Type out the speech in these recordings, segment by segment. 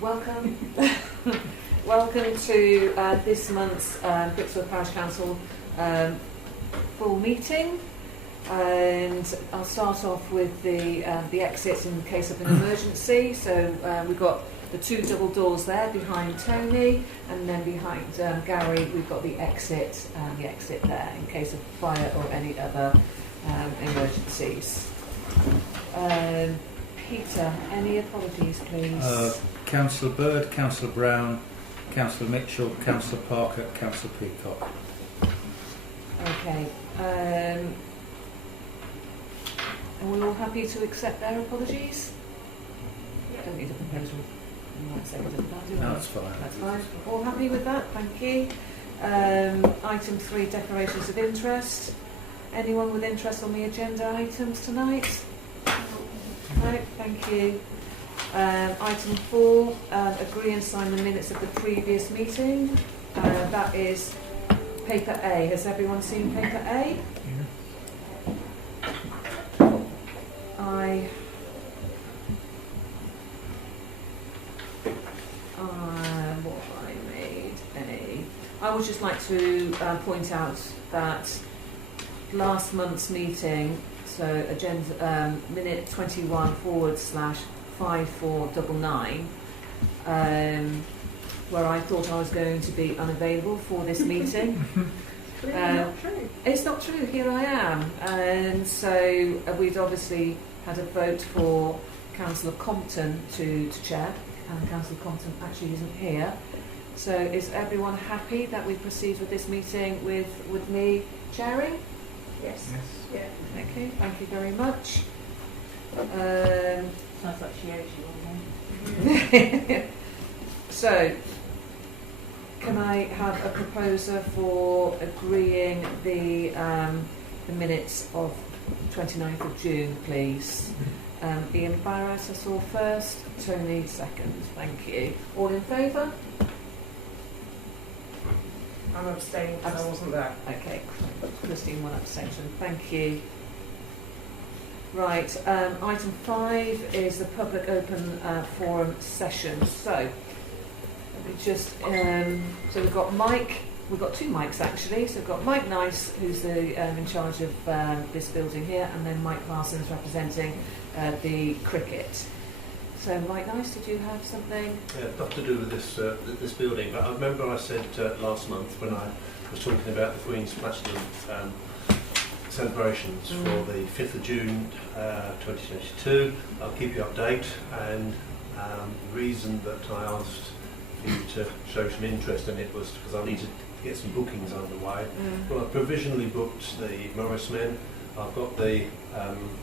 Welcome. Welcome to this month's Brixworth Parish Council full meeting, and I'll start off with the exits in case of an emergency. So we've got the two double doors there behind Tony, and then behind Gary we've got the exit there in case of fire or any other emergencies. Peter, any apologies please? Councillor Bird, Councillor Brown, Councillor Mitchell, Councillor Parker, Councillor Peacock. Okay. Are we all happy to accept their apologies? Don't need a proposal. No, that's fine. That's fine. All happy with that? Thank you. Item 3, declarations of interest. Anyone with interest on the agenda items tonight? No, thank you. Item 4, agree and sign the minutes of the previous meeting. That is paper A. Has everyone seen paper A? I would just like to point out that last month's meeting, so agenda minute 21/5499, where I thought I was going to be unavailable for this meeting. Not true. It's not true, here I am. And so we'd obviously had a vote for Councillor Compton to chair, and Councillor Compton actually isn't here. So is everyone happy that we proceed with this meeting with me chairing? Yes. Yeah. Okay, thank you very much. Sounds like she owes you one. So, can I have a proposer for agreeing the minutes of 29th of June, please? Ian Barrett, I saw first, Tony second. Thank you. All in favour? I'm abstaining because I wasn't there. Okay, Christine, one abstention. Thank you. Right, item 5 is the public open forum session. So, let me just, so we've got Mike, we've got two mics actually. So we've got Mike Nice, who's the in charge of this building here, and then Mike Parsons representing the cricket. So Mike Nice, did you have something? Yeah, nothing to do with this building, but I remember I said Mm. last month when I was talking about the Queen's Platinum celebrations for the 5th of June 2022. I'll keep you updated, and the reason that I asked for you to show some interest in it was because I needed to get some bookings underway. Well, I provisionally booked the Morris Men. I've got the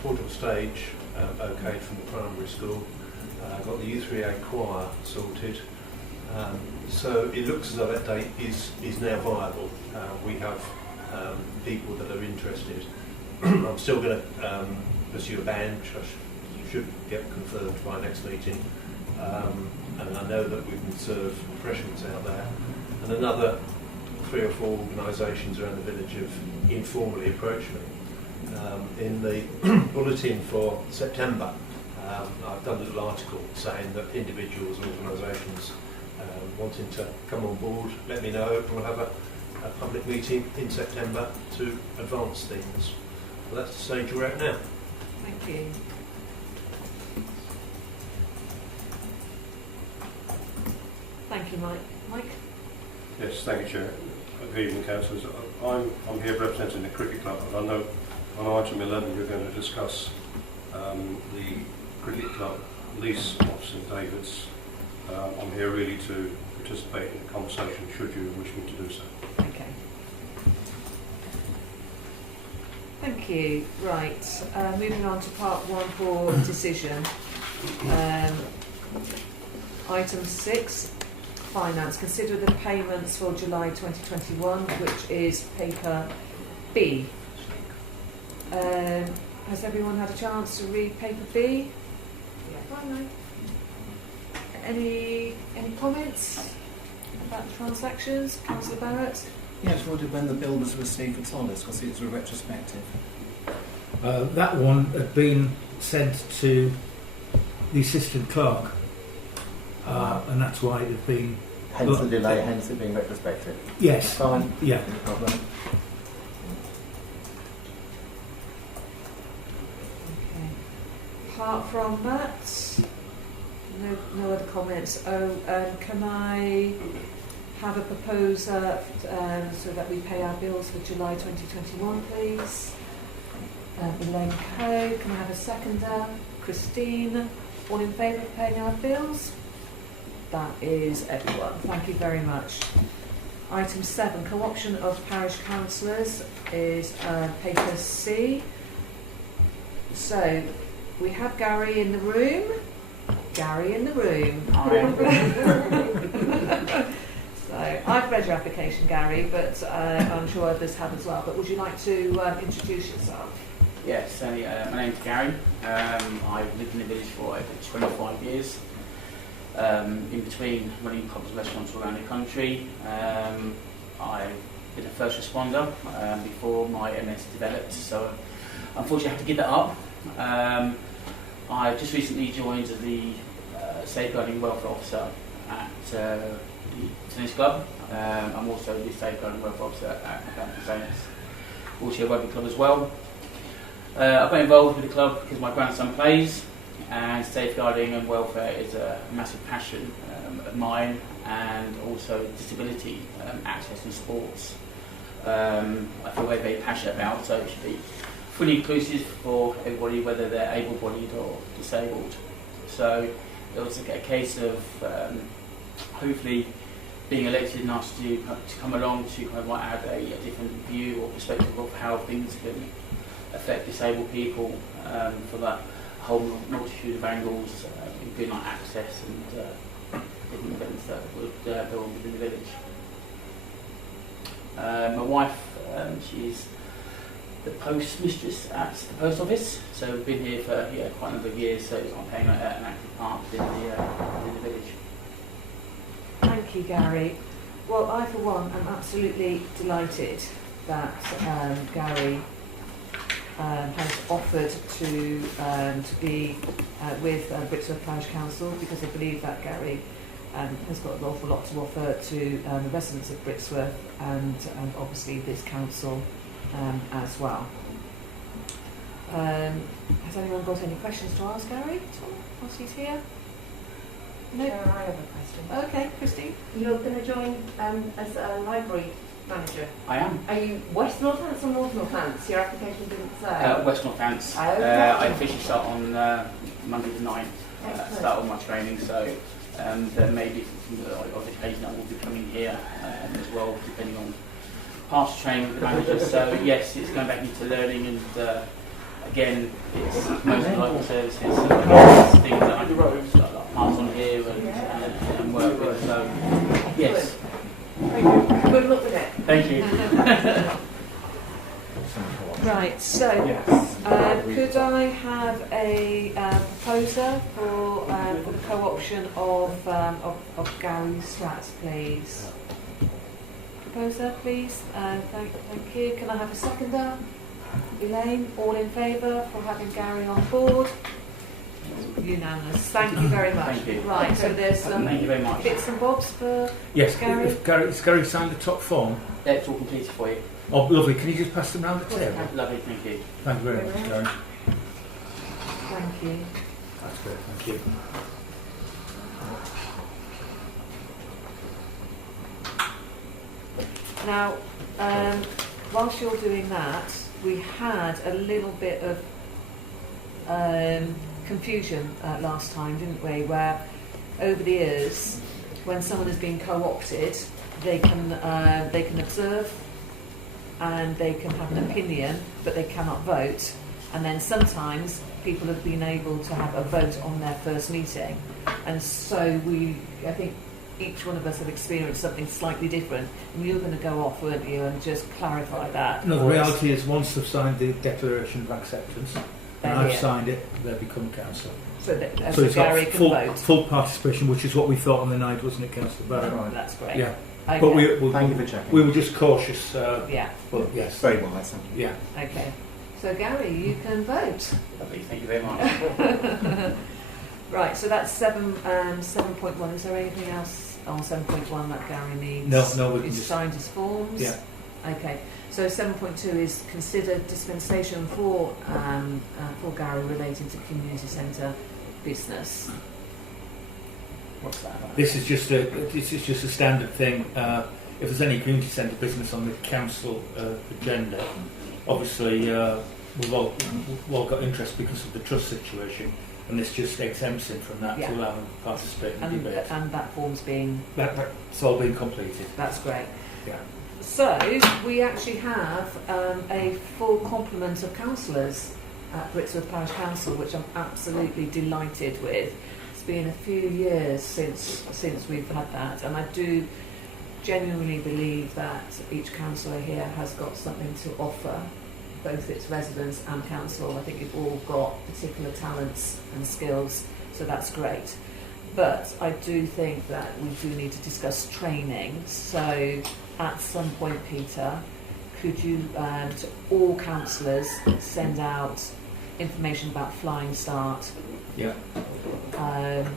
portable stage okayed from the primary school. I've got the U3A choir sorted. So it looks as though that date is now viable. We have people that are interested. I'm still going to pursue a band, which I should get confirmed by next meeting. And I know that we can serve refreshments out there. And another 3 or 4 organisations around the village have informally approached me. In the bulletin for September, I've done a little article saying that individuals and organisations wanting to come on board, let me know. We'll have a public meeting in September to advance things. Well, that's the stage we're at now. Thank you. Thank you, Mike. Mike? Yes, thank you, Chair. Good evening, councillors. I'm here representing the cricket club, and I know on item 11 you're going to discuss the cricket club lease of St David's. I'm here really to participate in the conversation should you wish me to do so. Okay. Thank you. Right, moving on to part 1 for decision. Item 6, finance. Consider the payments for July 2021, which is paper B. Has everyone had a chance to read paper B? Yeah. Any comments about the transactions? Councillor Barrett? Yes, wondered when the bill was received for Tollers, because it's a retrospective. That one had been sent to the assistant clerk, and that's why it's been. Hence the delay, hence it being retrospective. Yes. Fine. Yeah. No problem. Okay. Apart from that, no other comments. Can I have a proposer so that we pay our bills for July 2021, please? Elaine Coe. Can I have a seconder? Christine. All in favour of paying our bills? That is everyone. Thank you very much. Item 7, co-option of parish councillors is paper C. So we have Gary in the room. Gary in the room. So I've read your application, Gary, but I'm sure others have as well. But would you like to introduce yourself? Yes, certainly. My name's Gary. I've lived in the village for over 25 years. In between running pubs and restaurants around the country, I've been a first responder before my MS developed, so unfortunately I had to give that up. I just recently joined as the Safeguarding Welfare Officer at the tennis club. I'm also the Safeguarding Welfare Officer at Hampton Saints, also a rugby club as well. I got involved with the club because my grandson plays, and safeguarding and welfare is a massive passion of mine, and also disability access in sports. I feel very, very passionate about, so it should be fully inclusive for everybody, whether they're able-bodied or disabled. So it was a case of hopefully being elected and asked to come along to kind of add a different view or perspective of how things can affect disabled people for that whole multitude of angles, including like access and different events that would go on within the village. My wife, she's the post mistress at the post office, so we've been here for quite a number of years, so I'm playing an active part within the village. Thank you, Gary. Well, I for one am absolutely delighted that Gary has offered to be with Brixworth Parish Council, because I believe that Gary has got an awful lot to offer to the residents of Brixworth and obviously this council as well. Has anyone got any questions to ask Gary whilst he's here? No? I have a question. Okay, Christine? You're going to join as a library manager. I am. Are you West Northants or North Northants? Your application didn't say. West Northants. Okay. I officially start on Monday the 9th. Start all my training, so there may be of occasion I will be coming here as well, depending on past training with the managers. So yes, it's going back into learning, and again, it's mostly library services, so things that I can pass on here and work with. So yes. Thank you. Good luck with it. Thank you. Right, so could I have a proposer for the co-option of Gary Stratt, please? Proposer, please. Thank you. Can I have a seconder? Elaine, all in favour for having Gary on board? Unanimous. Thank you very much. Thank you. Right, so there's some Thank you very much. bits and bobs for Yes. Gary. If Gary signed the top form. It's all completed for you. Oh, lovely. Can you just pass them round the table? Lovely, thank you. Thank you very much, Gary. Thank you. That's great. Thank you. Now, whilst you're doing that, we had a little bit of confusion last time, didn't we? Where over the years, when someone has been co-opted, they can observe and they can have an opinion, but they cannot vote. And then sometimes people have been able to have a vote on their first meeting, and so I think each one of us have experienced something slightly different, and you were going to go off, weren't you, and just clarify that. No, the for us. reality is once they've signed the Declaration of Acceptance, They're and I've here. signed it, they become council. So that So it's got Gary can vote. full participation, which is what we thought on the night, wasn't it, Councillor Barrett? Right. That's great. Yeah. Okay. But Thank you for checking. we were just cautious, Yeah. but yes. Very wise, thank you. Yeah. Okay. So Gary, you can vote. Lovely, thank you very much. Right, so that's 7.1. Is there anything else on 7.1 that Gary needs? No, we can It's just, signed his forms? yeah. Okay, so 7.2 is considered dispensation for Gary related to community centre business. What's that about? This is just a standard thing. If there's any community centre business on the council agenda, obviously we've all got interest because of the trust situation, and this just exempts him from that Yeah. to allow him to participate in the And, debate. and that form's being, That's all been completed. that's great. Yeah. So, we actually have a full complement of councillors at Brixworth Parish Council, which I'm absolutely delighted with. It's been a few years since we've had that, and I do genuinely believe that each councillor here has got something to offer, both its residents and council. I think you've all got particular talents and skills, so that's great. But I do think that we do need to discuss training. So at some point, Peter, could you, to all councillors, send out information about Flying Start? Yeah. I've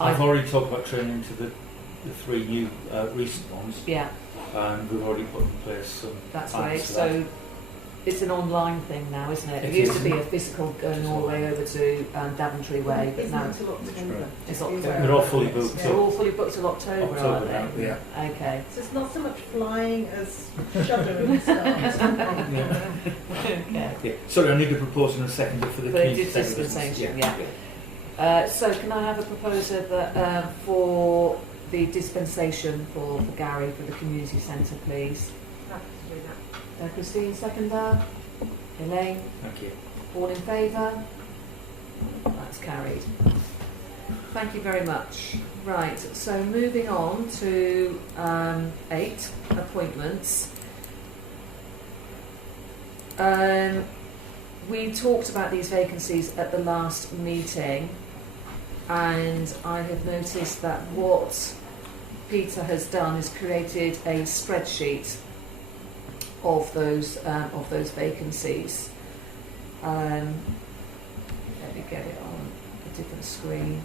I've already talked about training to the three new recent ones, yeah, and we've already put in place some that's plans right. for So it's an online thing now, isn't it? It It used is. to be a physical going all the way over to Daventry Way, but It's now not till October. it's that. October. They're all fully booked They're up. all fully booked till October, aren't October they? now, yeah. Okay. So it's not so much flying as shuddering stars. Yeah. Okay. Yeah. Sorry, I need a proposal and a second for the For community the centre dispensation, business. yeah. So can I have a proposer that for the dispensation for Gary for the community centre, please? Happy to do that. Christine, seconder. Elaine, Thank you. all in favour? That's carried. Thank you very much. Right, so moving on to 8 appointments. We talked about these vacancies at the last meeting, and I have noticed that what Peter has done is created a spreadsheet of those vacancies. Let me get it on a different screen.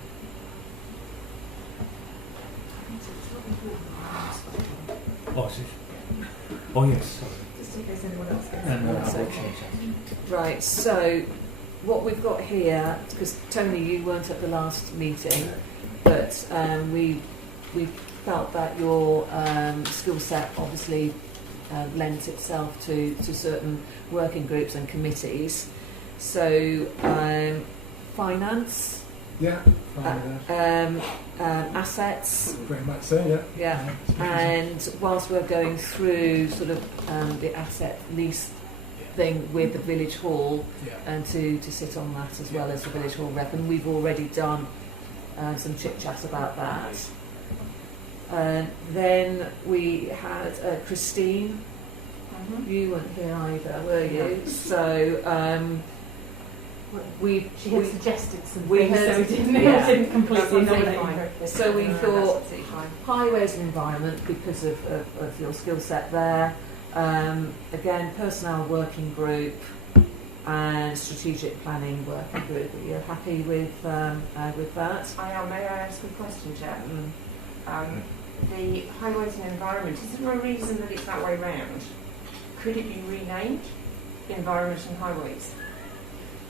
Oh, is it? Oh, yes. Sorry. Just in case anyone else gets And That's I'll okay. change that. Right, so what we've got here, because Tony, you weren't at the last meeting, but we felt that your skill set obviously lent itself to certain working groups and committees. So finance, Yeah, fine with that. assets, Pretty much so, yeah. yeah. And whilst we're going through sort of the asset lease thing with the village hall, Yeah. and to sit on that as well as the village hall rep, and we've already done some chit chat about that. Then we had Christine. You weren't here either, were you? So She had suggested some we things, had- so we didn't, yeah. didn't completely That's absolutely nominate her. fine. So we No, thought- that's absolutely fine. highways and environment because of your skill set there. Again, personnel working group and strategic planning working group. Are you happy with that? I am. May I ask a question, Chair? Mm. The highways and environment, is there a reason that it's that way round? Could it be renamed environment and highways?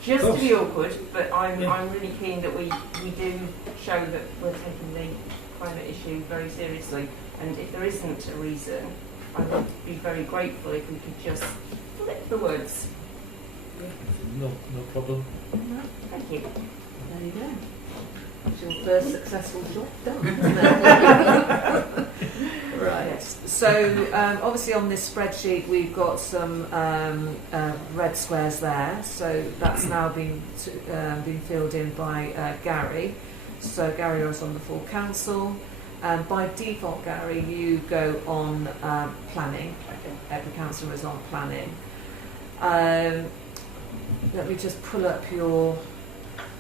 Just to be awkward, but I'm really keen that we do show that we're taking the climate issue very seriously. And if there isn't a reason, I would be very grateful if we could just flip the words. No problem. Thank you. There you go. That's your first successful job done, isn't it? Right. So obviously on this spreadsheet we've got some red squares there. So that's now been filled in by Gary. So Gary is on the full council. By default, Gary, you go on planning. Every councillor is on planning. Let me just pull up your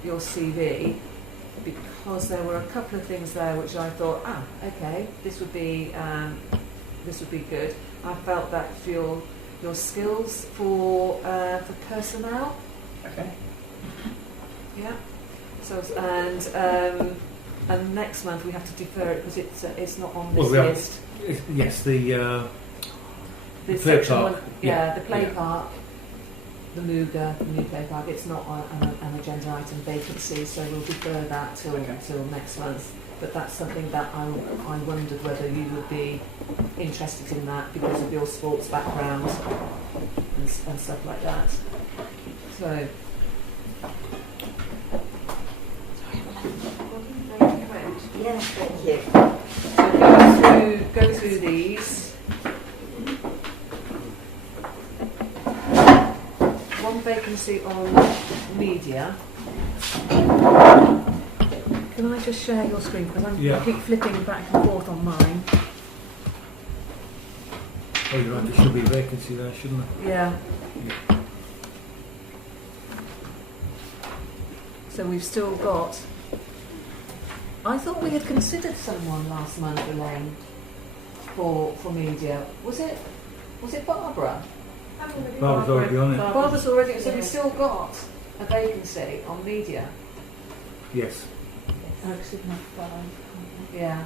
CV, because there were a couple of things there which I thought, okay, this would be good. I felt that your skills for personnel. Okay. Yeah. So and next month we have to defer it because it's not on this Well, we have- list. Yes, the The play section park. one, Yeah, the play yeah. park, the Mooga, the new play park. It's not an agenda item vacancy, so we'll defer that till next month. But that's something that I wondered whether you would be interested in that because of your sports background and stuff like that. So. Yes, thank you. So go through these. One vacancy on media. Can I just share your screen because I keep flipping back and forth on mine. Oh, you're right, there should be a vacancy there, shouldn't there? Yeah. So we've still got. I thought we had considered someone last month, Elaine, for media. Was it Barbara? Barbara's already on it. Barbara's already. So we've still got a vacancy on media. Yes. Yeah.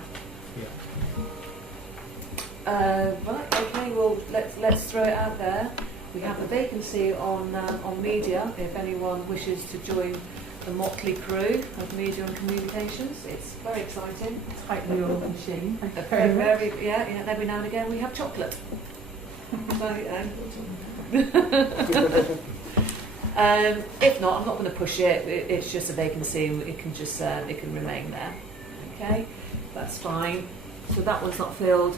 Yeah. Right. Okay. Well, let's throw it out there. We have a vacancy on media. If anyone wishes to join the motley crew of media and communications, it's very exciting. Tightly your machine. Yeah. Every now and again we have chocolate. If not, I'm not going to push it. It's just a vacancy. It can just it can remain there. Okay, that's fine. So that one's not filled.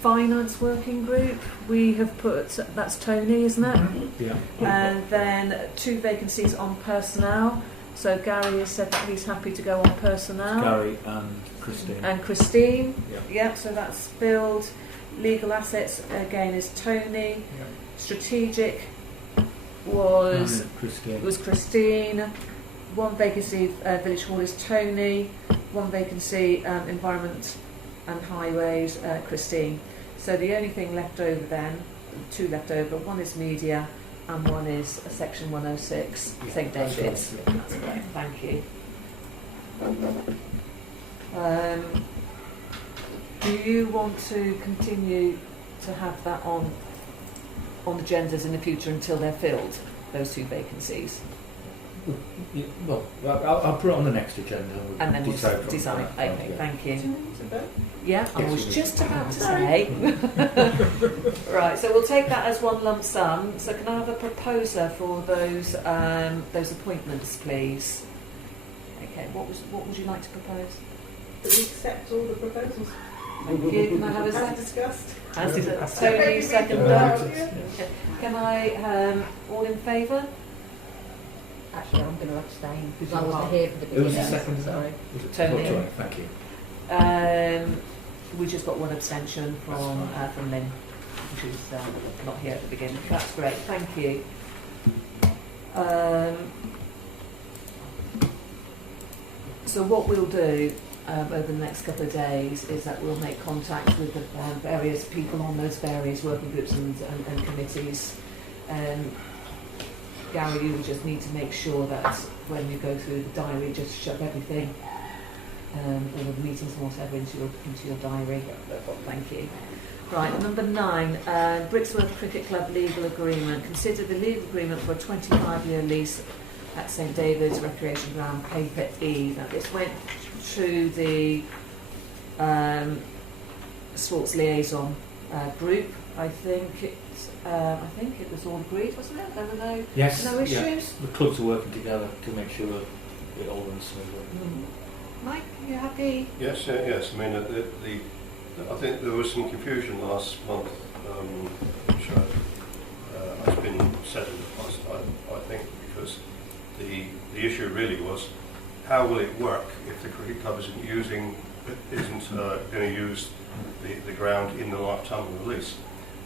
Finance working group. We have put that's Tony, isn't it? Yeah. And then 2 vacancies on personnel. So Gary has said that he's happy to go on personnel. Gary and Christine. And Christine. Yeah. So that's filled. Legal assets again is Tony. Yeah. Strategic was Christine. 1 vacancy Village Hall is Tony. 1 vacancy Environment and Highways Christine. So the only thing left over then, 2 left over. 1 is media and 1 is Section 106 St David's. That's great. Thank you. Do you want to continue to have that on agendas in the future until they're filled, those 2 vacancies? Yeah, well, I'll put it on the next agenda And then we'll decide. decide. Okay, Yeah. thank you. Right. Yeah, I Yes, was we just will. about to say. Right, so we'll take that as one lump sum. So can I have a proposer for those appointments, please? Okay, what would you like to propose? That we accept all the proposals Thank you. Can I have a as second? discussed. Tony, second. Can I, all in favour? Actually, I'm going to abstain Did because I you wasn't not? here for the Who was beginning. the second? Sorry. Was it Tony. Tony? Thank you. We just got 1 abstention from Lynn, who's not here at the beginning. That's great, thank you. So what we'll do over the next couple of days is that we'll make contact with the various people on those various working groups and committees. Gary, you just need to make sure that when you go through the diary, just shove everything, all the meetings and whatever into your diary. Thank you. Right, number 9, Brixworth Cricket Club legal agreement. Consider the legal agreement for a 25-year lease at St David's Recreation Ground, Paper E. Now, this went to the sports liaison group. I think it was all agreed, wasn't it? There were no issues. Yeah. The clubs are working together to make sure it all runs smoothly. Mike, are you happy? Yes, yes. I mean, I think there was some confusion last month, which has been settled. I think because the issue really was how will it work if the cricket club isn't going to use the ground in the lifetime of the lease.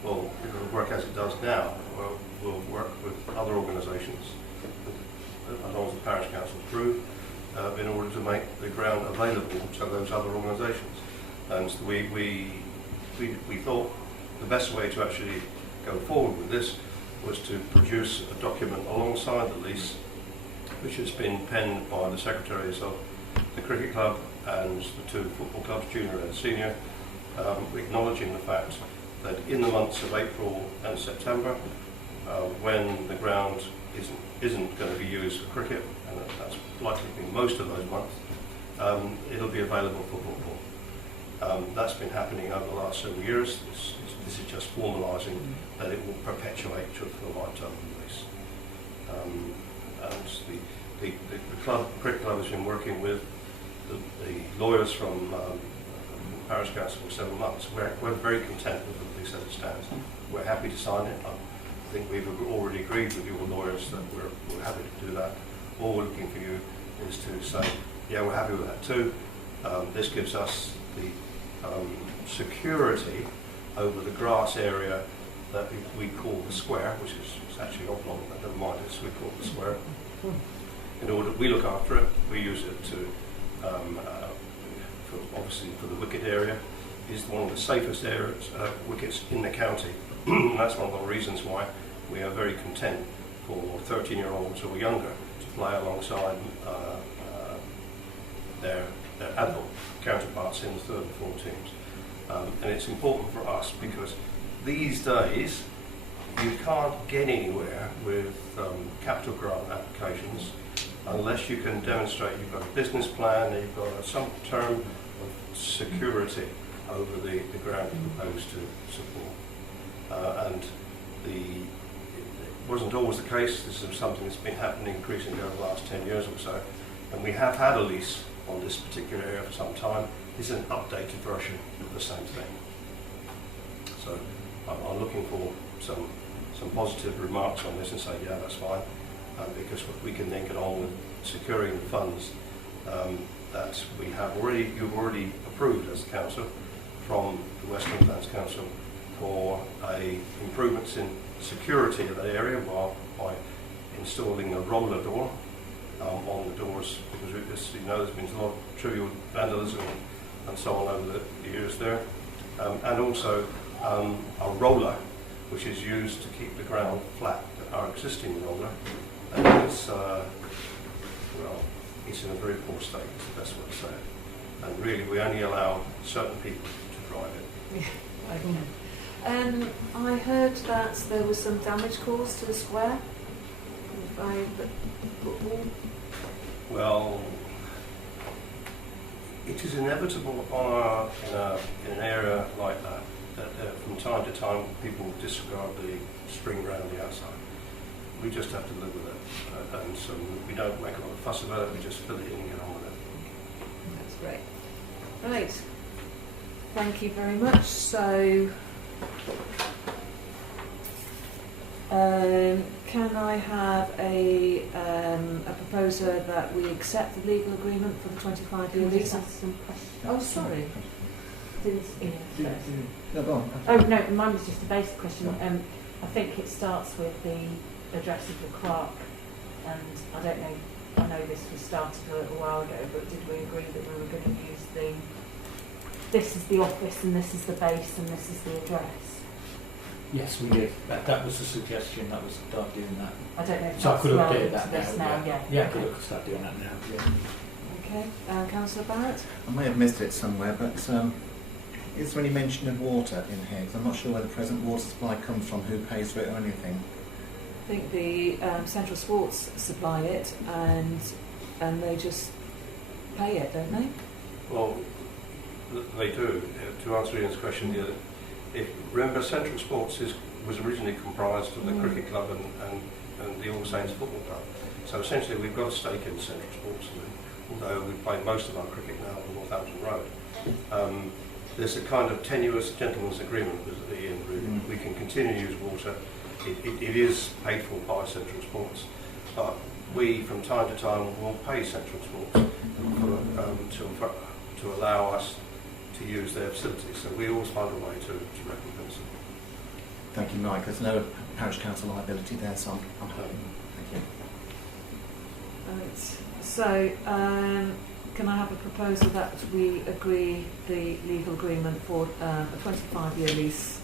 Well, it will work as it does now. We'll work with other organisations, as long as the parish council approve, in order to make the ground available to those other organisations. And so we thought the best way to actually go forward with this was to produce a document alongside the lease which has been penned by the secretaries of the cricket club and the two football clubs, junior and senior, acknowledging the fact that in the months of April and September, when the ground isn't going to be used for cricket, and that's likely to be most of those months, it'll be available for football. That's been happening over the last several years. This is just formalising that it will perpetuate for the lifetime of the lease. And the cricket club has been working with the lawyers from Parish Council for several months. We're very content with the lease as it stands. We're happy to sign it. I think we've already agreed with your lawyers that we're happy to do that. All we're looking for you is to say, yeah, we're happy with that too. This gives us the security over the grass area that we call the square, which is actually oblong, but never mind, we call it the square. In order, we look after it, we use it to, obviously for the wicket area, is one of the safest areas, wickets in the county. And that's one of the reasons why we are very content for 13-year-olds or younger to play alongside their adult counterparts in the third and fourth teams. And it's important for us because these days you can't get anywhere with capital grant applications unless you can demonstrate you've got a business plan, you've got some term of security over the ground you're proposed to support. And it wasn't always the case. This is something that's been happening increasingly over the last 10 years or so. And we have had a lease on this particular area for some time. This is an updated version of the same thing. So I'm looking for some positive remarks on this and say, yeah, that's fine, because we can then get on with securing the funds that you've already approved as the council from the West Midlands Council for improvements in security of that area by installing a roller door on the doors, because there's been a lot of trivial vandalism and so on over the years there, and also a roller which is used to keep the ground flat. Our existing roller is it's in a very poor state, is the best way to say it. And really, we only allow certain people to drive it. I heard that there was some damage caused to the square by the football. Well, it is inevitable in an area like that from time to time people disregard the string around the outside. We just have to live with it, and so we don't make a lot of fuss about it. We just fill it in and get on with it. That's great. Right. Thank you very much. So, can I have a proposer that we accept the legal agreement for the 25-year lease? Oh, sorry. No, go on. Oh no, mine was just a basic question. I think it starts with the address of the clerk, and I don't know, I know this was started a little while ago, but did we agree that we were going to use this is the office and this is the base and this is the address? Yes, we did. That was a suggestion. That was start doing that. I don't know if So I that's could update relevant that to this now. Yeah. Yeah, I could start doing that now. Yeah. Okay. Councillor Barrett? I may have missed it somewhere, but is there any mention of water in here? 'Cause I'm not sure where the present water supply comes from, who pays for it or anything. I think the Central Sports supply it, and they just pay it, don't they? Well, they do. To answer Ian's question, remember Central Sports was originally comprised of the cricket club and the All Saints Football Club. So essentially we've got a stake in Central Sports, although we play most of our cricket now on Northampton Road. There's a kind of tenuous gentleman's agreement with the Ian Group. We can continue to use water. It is paid for by Central Sports, but we from time to time will pay Central Sports to allow us to use their facilities. So we always find a way to recompense them. Thank you, Mike. There's no parish council liability there, so I'm hoping. Thank you. Right. So, can I have a proposal that we agree the legal agreement for a 25-year lease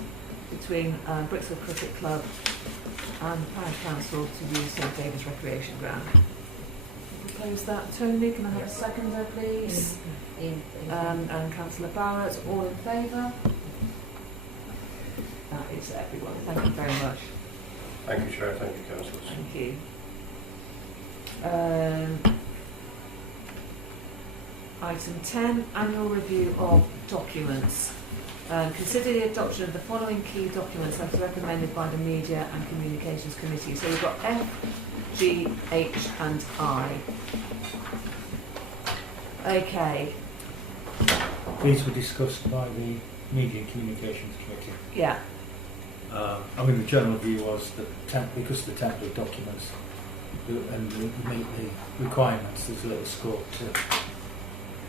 between Brixworth Cricket Club and the Parish Council to use St David's Recreation Ground? Who's that? Tony, can I have a seconder, please? Ian, And Councillor Barrett, all in favour? That is everyone. Thank you very much. Thank you, Chair. Thank you, councillors. Thank you. Item 10, annual review of documents. Consider the adoption of the following key documents as recommended by the Media and Communications Committee. So we've got F, G, H and I. Okay, These were discussed by the Media and Communications Committee. yeah, I mean, the general view was that because of the template documents and the requirements, there's a little scope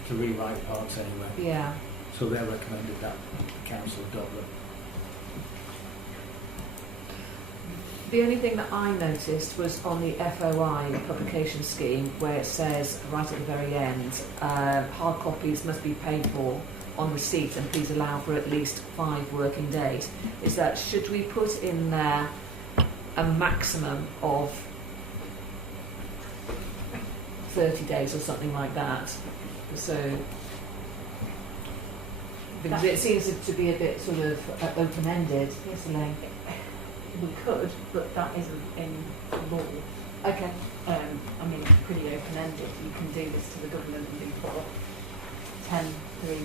to rewrite parts anyway. yeah. So they recommended that Council adopt them. The only thing that I noticed was on the FOI publication scheme where it says right at the very end, hard copies must be paid for on receipt and please allow for at least 5 working days. Is that, should we put in there a maximum of 30 days or something like that? So, because it seems to be a bit sort of open-ended, yes, Elaine? We could, but that isn't in law. Okay. I mean, it's pretty open-ended. You can do this to the government and be put off 10, 3,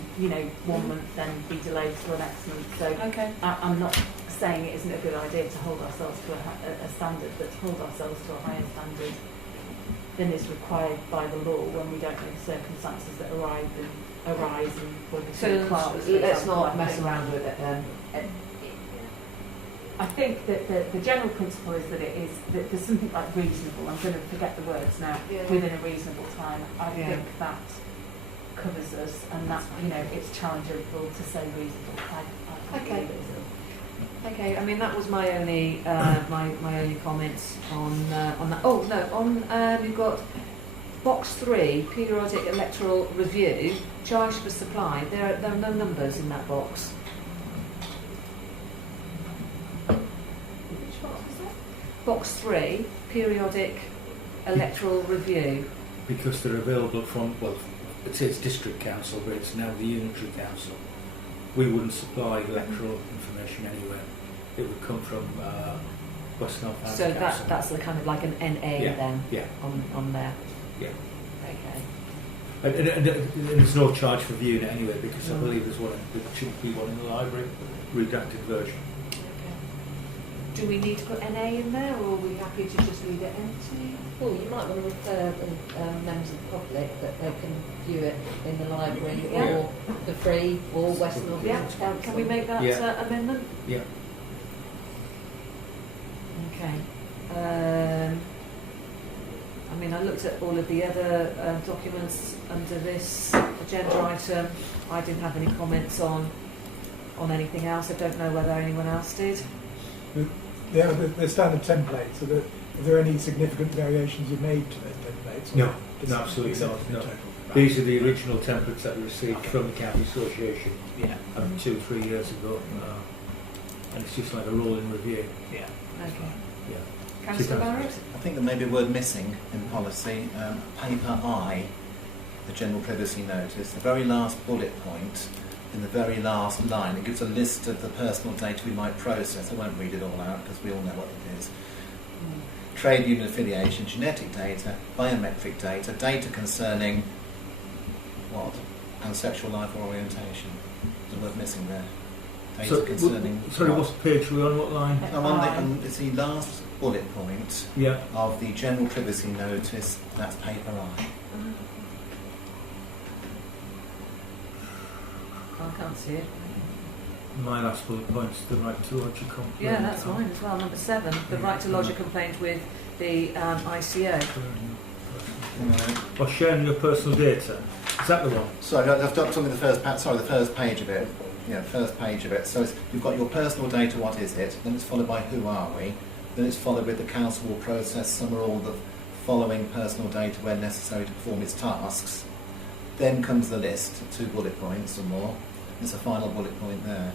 1 month, then be delayed till the next month. So Okay. I'm not saying it isn't a good idea to hold ourselves to a standard, but to hold ourselves to a higher standard than is required by the law when we don't know the circumstances that arise and working So through clerks, for let's example, not I mess think. around with it then. I think that the general principle is that it is that there's something like reasonable. I'm going to forget the words now. Yeah. Within a reasonable time, I Yeah. think that covers us, and that it's challengeable to say reasonable. I Okay. believe it is. Okay, I mean that was my only my only comments on that. Oh no, on you've got box 3, periodic electoral review, charge for supply. There are no numbers in that box. Which box was that? Box 3, periodic electoral review. Because they're available from, well, it says District Council, but it's now the Unitary Council. We wouldn't supply electoral information anywhere. It would come from West Northampton So Council. that's the kind of like an NA Yeah, then yeah. on there. Yeah. Okay. And there's no charge for viewing it anyway, because I No. believe there should be one in the library, redacted version. Okay. Do we need to put NA in there, or are we happy to just leave it empty? Well, you might want to refer the members of the public that they can view it in the library Yeah. or for free or West North Yeah. Council. Can we make that Yeah. amendment? Yeah. Okay. I mean, I looked at all of the other documents under this agenda item. I didn't have any comments on anything else. I don't know whether anyone else did. Yeah, the standard template, so that if there are any significant variations you made to those templates? No, or just no, absolutely accepted in not, no. total? These are the original templates that we received from the County Association Yeah. 2 or 3 years ago. And it's just like a rolling review. Yeah. Okay. Yeah. Councillor Barrett? I think there may be a word missing in policy. Paper I, the general privacy notice, the very last bullet point in the very last line, it gives a list of the personal data we might process. I won't read it all out because we all know what it is. Trade union affiliation, genetic data, biometric data, data concerning what? And sexual life or orientation. There's a word missing there. Data concerning. Sorry, what? what page are we on? What line? I'm on it's the last bullet point Yeah. of the general privacy notice. That's paper I. I can't see it. My last bullet point's the right to lodge a complaint. Yeah, that's mine as well. Number 7, the right to lodge a complaint with the ICO. Or sharing your personal data. Is that the one? Sorry, I've got something. The first page of it. Yeah, first page of it. So you've got your personal data. What is it? Then it's followed by who are we? Then it's followed with the council will process some or all the following personal data where necessary to perform its tasks. Then comes the list, 2 bullet points or more. There's a final bullet point there.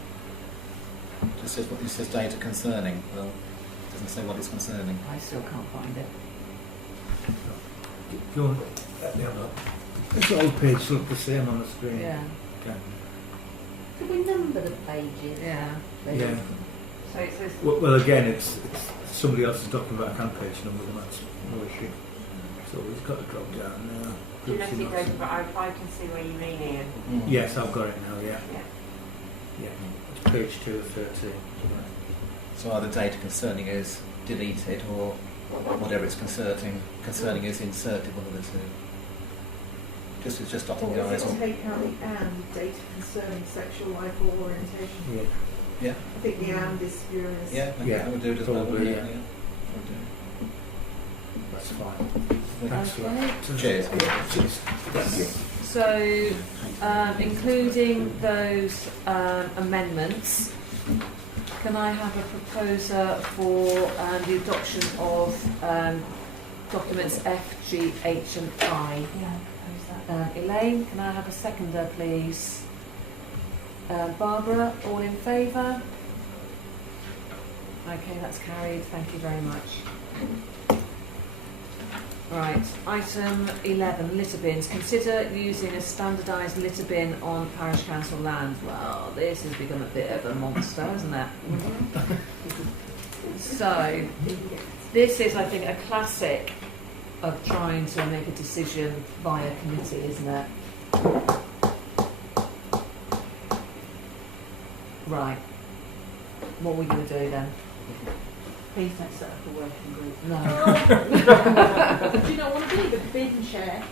Just says what it says data concerning. Well, it doesn't say what it's concerning. I still can't find it. Do you want Let me have a look. This whole page look the same on the screen. Yeah, Okay. Could we number the pages? yeah. please? Yeah. So it says Well, again, it's somebody else's document. I can page number them. That's no issue. So we've got to drop down now. genetic data, but I can see where you mean, Ian. Yes, I've got it now. Yeah. Yeah. Yeah. It's page 2 of 13. So either data concerning is deleted or whatever it's concerning is inserted, one of the two. It's just dotting the i's Or on. take out the and data concerning sexual life or orientation. Yeah. Yeah, I think the and is spurious. yeah, Yeah, that would do it as well. probably, wouldn't it? yeah. Would do. That's fine. Thanks for that. Cheers. Cheers. Thank you. So, including those amendments, can I have a proposer for the adoption of documents F, G, H and I? Yeah, propose that. Elaine, can I have a seconder, please? Barbara, all in favour? Okay, that's carried. Thank you very much. Right, item 11, litter bins. Consider using a standardised litter bin on parish council land. Well, this has become a bit of a monster, hasn't it? So, this is, I think, a classic of trying to make a decision via committee, isn't it? Right. What are we going to do then? Please don't set up a working group. No. Do you not want to be the bin chair?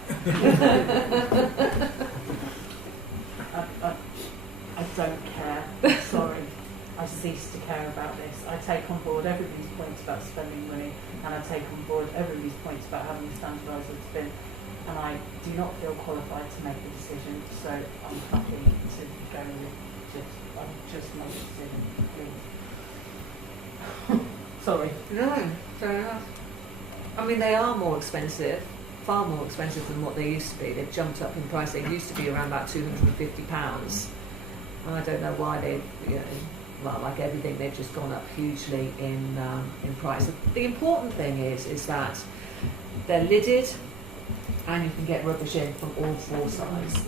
I don't care. Sorry. I cease to care about this. I take on board everybody's points about spending money, and I take on board everybody's points about having a standardised litter bin, and I do not feel qualified to make a decision, so I'm happy to go with just make a decision, please. Sorry. No, fair enough. I mean, they are more expensive, far more expensive than what they used to be. They've jumped up in price. They used to be around about £250. I don't know why they've, well, like everything, they've just gone up hugely in price. The important thing is that they're lidded, and you can get rubbish in from all four sides.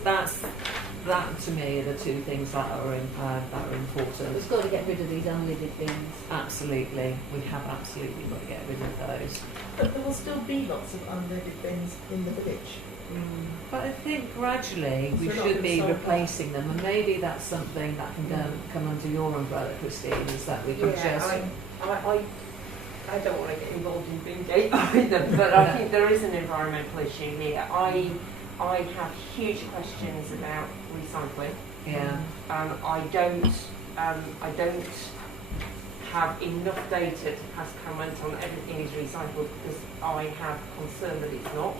That to me are the two things that are important. We've got to get rid of these unlidded bins. Absolutely, we have absolutely got to get rid of those. But there will still be lots of unlidded bins in the village. But I think gradually we So not should be gonna solve replacing them, and maybe that's something that can come under your umbrella, Christine, is that we can just... I don't want to get involved in bin gate either, but I think there is an environmental issue here. I have huge questions about recycling. Yeah. I don't have enough data to pass comment on everything is recycled because I have concern that it's not.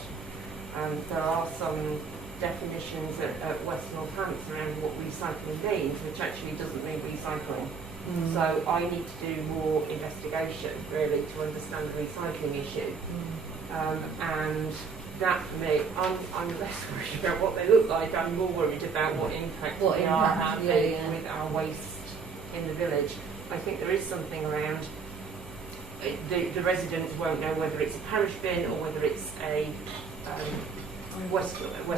There are some definitions at West Northampton around what recycling means, which actually doesn't mean recycling. So I need to do more investigation really to understand the recycling issue. And that for me, I'm less worried about what they look like. I'm more worried about what impact they are having with our waste in the village. I think there is something around. The residents won't know whether it's a parish bin or whether it's a West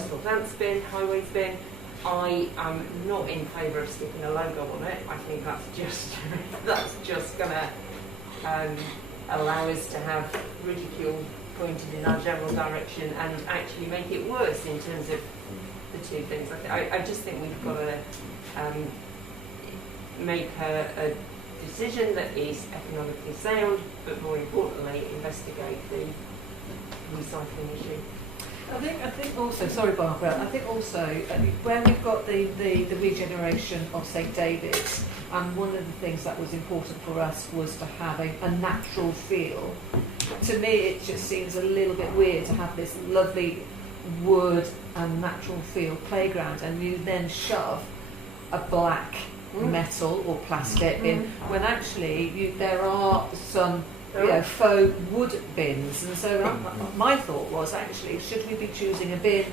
Northants bin, highways bin. I am not in favour of sticking a logo on it. I think that's just going to allow us to have ridicule pointed in our general direction and actually make it worse in terms of the two things. I just think we've got to make a decision that is economically sound, but more importantly, investigate the recycling issue. I think also, sorry Barbara, I think also where we've got the regeneration of St David's, and one of the things that was important for us was to have a natural feel. To me it just seems a little bit weird to have this lovely wood and natural feel playground and you then shove a black metal or plastic in when actually there are some faux wood bins, and so my thought was actually should we be choosing a bin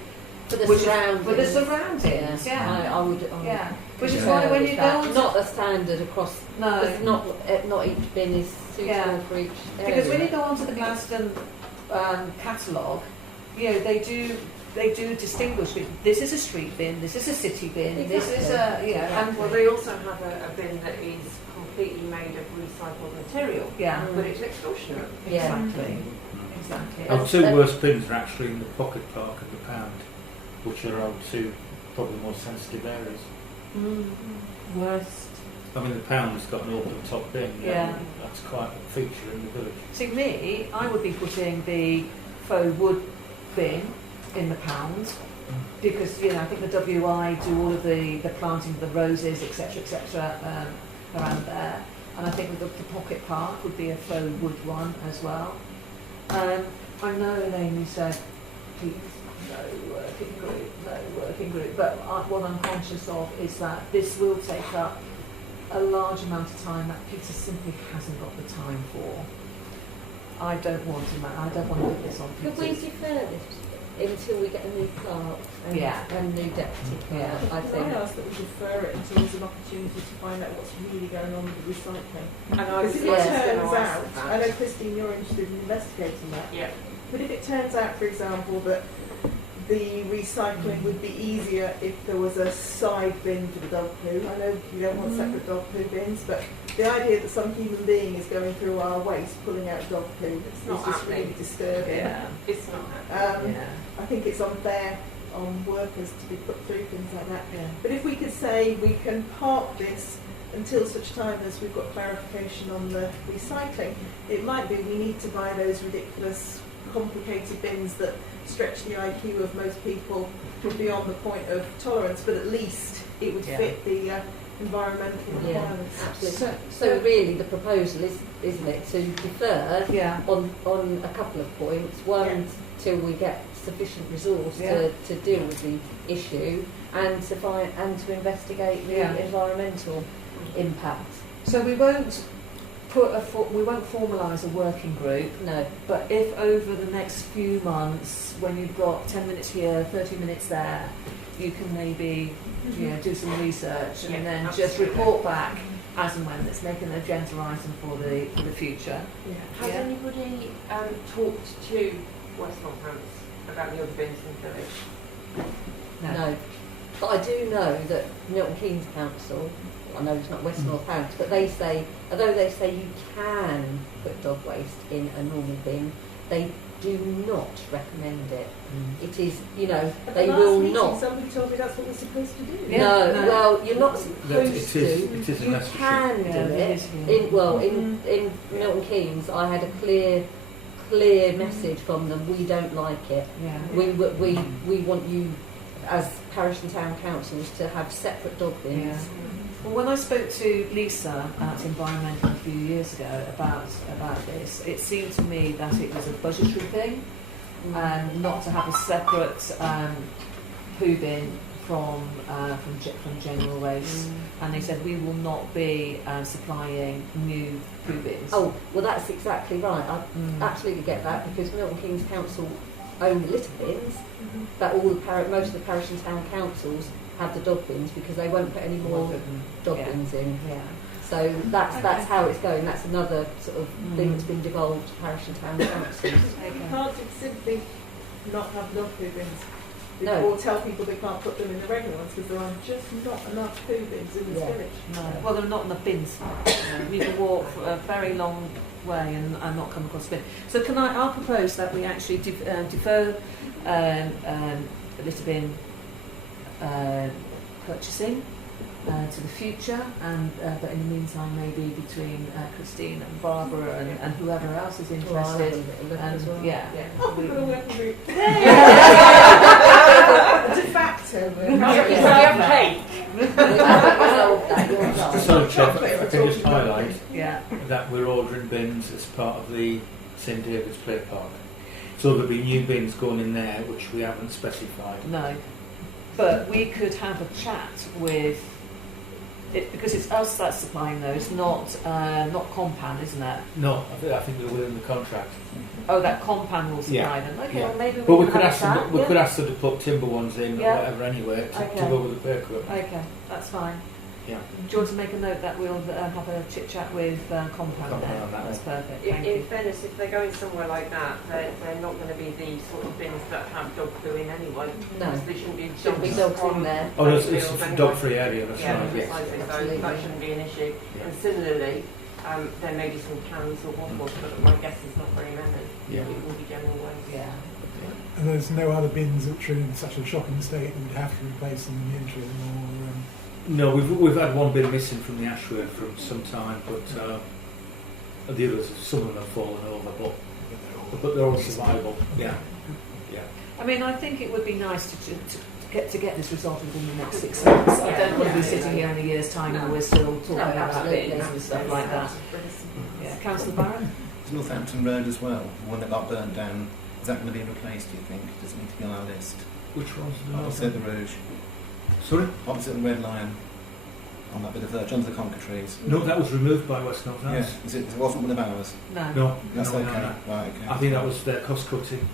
For the surroundings. for the surroundings? Yeah. I would. Yeah. Which is why when you go on not the standard across. no, It's not each bin is suitable for each area. because when you go onto the Gladstone catalogue, you know, they do distinguish between this is a street bin, this is a city bin, this is a, you know, and Well, they also have a bin that is completely made of recycled material, yeah, but it's extortionate. Yeah. exactly, exactly. Our two worst bins are actually in the Pocket Park and the Pound, which are our two probably more sensitive areas. Worst. I mean, the Pound's got an open top bin. Yeah. That's quite a feature in the village. See, me, I would be putting the faux wood bin in the Pound because, you know, I think the WI do all of the planting of the roses, etc., around there. And I think the Pocket Park would be a faux wood one as well. I know Amy said, please, no working group, but what I'm conscious of is that this will take up a large amount of time that Peter simply hasn't got the time for. I don't want to put this on Could we Peter's. defer this until we get a new clerk and Yeah. a new deputy clerk? I Can think. I ask that we defer it until there's an opportunity to find out what's really going on with the recycling? And I was Because if just it going turns to out, ask I know that. Christine, you're interested in investigating that, Yeah. but if it turns out, for example, that the recycling would be easier if there was a side bin for the dog poo. I know you don't want separate dog poo bins, but the idea that some human being is going through our waste pulling out dog poo It's is not just happening. really disturbing. Yeah, It's not happening. Um, I think it's unfair on workers to be put through things like that. yeah. But if we could say we can park this until such time as we've got clarification on the recycling, it might be we need to buy those ridiculous, complicated bins that stretch the IQ of most people beyond the point of tolerance, but at least it would Yeah. fit the environmental Yeah, requirements. absolutely. So really, the proposal is, isn't it, to defer Yeah. on a couple of points. One, till we get sufficient resource Yeah. to deal with the issue, and to investigate the Yeah. environmental impact. So we won't formalise a working group, No. but if over the next few months, when you've got 10 minutes here, 30 minutes there, you can maybe do some research and Yeah, then just absolutely. report back as and when. Let's make an agenda item for the future. Has Yeah. anybody talked to West Northants about the other bins in the village? No. But I do know that Milton Keynes Council, I know it's not West Northants, but they say, although they say you can put dog waste in a normal bin, they do not recommend it. It is, At they the last will meeting, not. somebody told me that's what we're supposed to do. Yeah. No, No. well, you're not That supposed to. it is a You message. can do Yeah, it. it is, yeah. In Milton Keynes, I had a clear message from them. We don't like it. Yeah. We want you, as parish and town councils, to have separate dog bins. Yeah. Well, when I spoke to Lisa at Environmental a few years ago about this, it seemed to me that it was a budgetary thing, not to have a separate poo bin from general waste. And they said we will not be supplying new poo bins. Oh, well, that's exactly right. I absolutely get that, because Milton Keynes Council own the litter bins, but most of the parish and town councils have the dog bins because they won't put any more dog Yeah. bins in. Yeah. So that's how it's going. That's another sort of thing that's been devolved to parish and town councils. You can't simply not have dog poo bins. No. Or tell people they can't put them in the regular ones because there are just not enough poo bins in this Yeah. village. No. Well, there are not enough bins. You can walk a very long way and not come across a bin. So I'll propose that we actually defer the litter bin purchasing to the future, and but in the meantime, maybe between Christine and Barbara and whoever else is Well, I'll have a interested. little look as well. Yeah. Oh, we've got a working group. De facto. We haven't resolved that, you're Just right. sort of check, I can just highlight Yeah. that we're ordering bins as part of the St David's Play Park. So there'll be new bins going in there which we haven't specified. No, but we could have a chat with it because it's us that's supplying those, not Compan, isn't it? No, I think they're within the contract. Oh, that Compan will supply Yeah. them. Okay, Yeah. well maybe But we can could have ask a chat. them. We could ask them to put timber ones in Yeah. or whatever anyway to Okay. go with the paperwork. Okay, that's fine. Yeah. Do you want to make a note that we'll have a chit chat with Compound Compound then? on that That's one. perfect. In, Thank in you. fairness, if they're going somewhere like that, they're not going to be the sort of bins that have dog poo in anyway. No. Because there shouldn't be Shouldn't be dogs in there. Oh, it's wheels a anyway. dog-free area, that's Yeah, right. Yes. precisely. So Absolutely. that shouldn't be an issue. Yeah. And similarly, there may be some cans or bottles, but my guess is not very many. Yeah. It will be general waste. Yeah. And there's no other bins which are in such a shocking state that we'd have to replace them in the interim, or No, we've had one bin missing from the Ashworth from some time, but the others, some of them have fallen over, but they're all survivable. Yeah. Yeah. I mean, I think it would be nice to get this resolved within the next 6 months. I don't want to be sitting here in a year's time and we're still talking about absolutely. bins and stuff like that. Yeah, Councillor Barrett? Is Northampton Road as well, the one that got burnt down, is that going to be replaced, do you think? Does it need to be on our list? Which one's Opposite the Rouge, Sorry? opposite the Red Lion, on that bit of verge, under the conker trees. No, that was removed by West Northants. Yeah, it wasn't one of ours. No. No, That's no, okay. no, no. Right, okay. I think that was their cost cutting.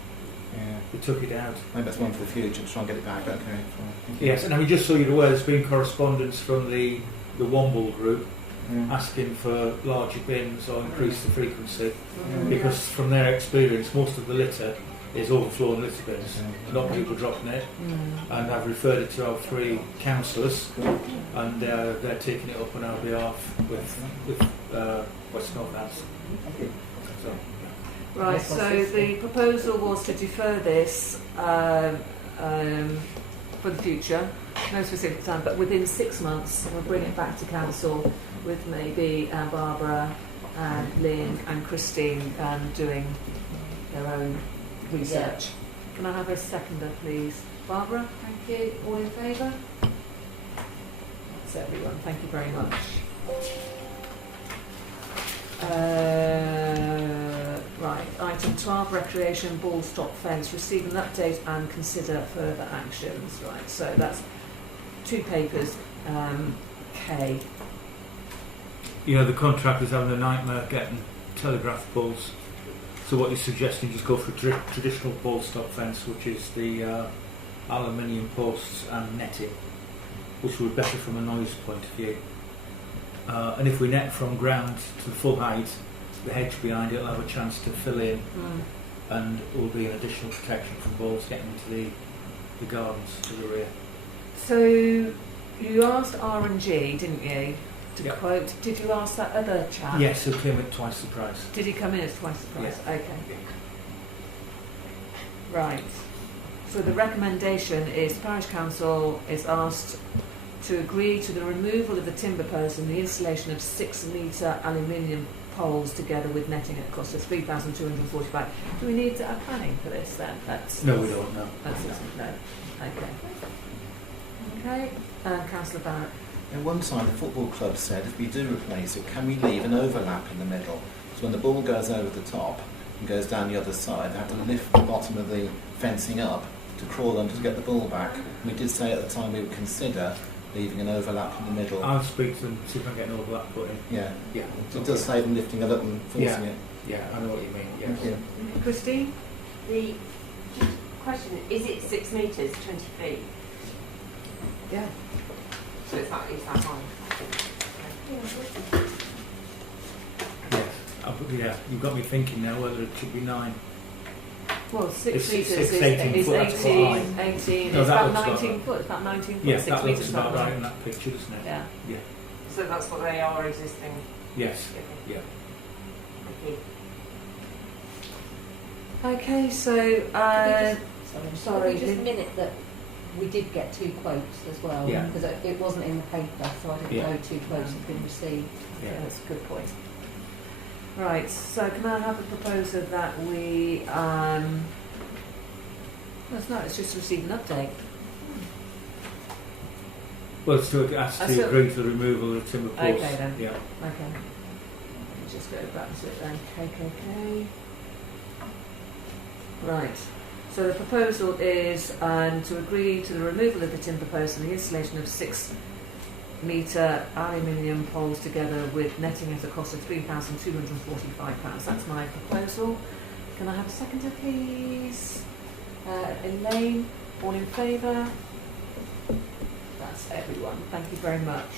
Yeah. They took it out. Maybe that's one for the future to try and get it back. Okay. Fine. Thank you. Yes, and I mean, just so you're aware, there's been correspondence from the Womble group Yeah. asking for larger bins or increase the frequency, Yeah. because from their experience, most of the litter is overflowing litter bins, not people dropping it. And I've referred it to our 3 councillors, and they're taking it up on our behalf with West Northants. So, Right, so the proposal was to defer this for the future, no specific time, but within 6 months we'll bring it back to council with maybe Barbara, Lynn and Christine doing their own research. Can I have a seconder, please? Barbara, thank you. All in favour? That's everyone. Thank you very much. Right, item 12, recreation ball stop fence. Receive an update and consider further actions. Right, so that's 2 papers. K. you know, the contractor's having a nightmare getting telegraph poles. So what you're suggesting, just go for traditional ball stop fence, which is the aluminium posts and netting, which would be better from a noise point of view. And if we net from ground to the full height, the hedge behind it will have a chance to fill in, and it will be an additional protection from balls getting into the gardens to the rear. So you asked R&G, didn't you, to Yeah. quote? Did you ask that other chap? Yes, it came at twice the price. Did he come in at twice the price? Okay. Right. So the recommendation is Parish Council is asked to agree to the removal of the timber posts and the installation of 6-metre aluminium poles together with netting at a cost of £3,245. Do we need planning for this then? No, we don't, no. That's no. Okay. Okay. Councillor Barrett. On one side, the football club said, if we do replace it, can we leave an overlap in the middle? So when the ball goes over the top and goes down the other side, they have to lift the bottom of the fencing up to crawl under to get the ball back. And we did say at the time we would consider leaving an overlap in the middle. I'll speak to them, see if I can get an overlap put in. Yeah. Yeah. It does save them lifting it up and forcing Yeah. it. Yeah, I know what you mean, yes. Thank you. Christine? The question is it 6 metres, 20 feet? Yeah. So it's that high. Yes. Yeah, you've got me thinking now whether it should be 9. Well, 6 It's metres 6, is 18 foot, that's quite 18, high. 18, No, it's that about looks about 19 right. foot, it's about 19 foot, Yeah, 6 that metres. looks about something. right in that picture, doesn't it? Yeah. Yeah. So that's what they are existing. Yes. Okay. Yeah. Thank you. Okay, so, sorry, Just a minute that we did get 2 quotes as well, Yeah. because it wasn't in the paper, so I didn't Yeah. know 2 quotes had been received. yeah, that's a good point. Right, so can I have a proposal that we, it's just receive an update. Well, it's to ask So- to agree to the removal of the timber posts. Okay, then. Yeah. Okay. Let me just go back to it then. KKK. Right. So the proposal is to agree to the removal of the timber posts and the installation of 6-metre aluminium poles together with netting at a cost of £3,245. That's my proposal. Can I have a seconder, please? Elaine, all in favour? That's everyone. Thank you very much.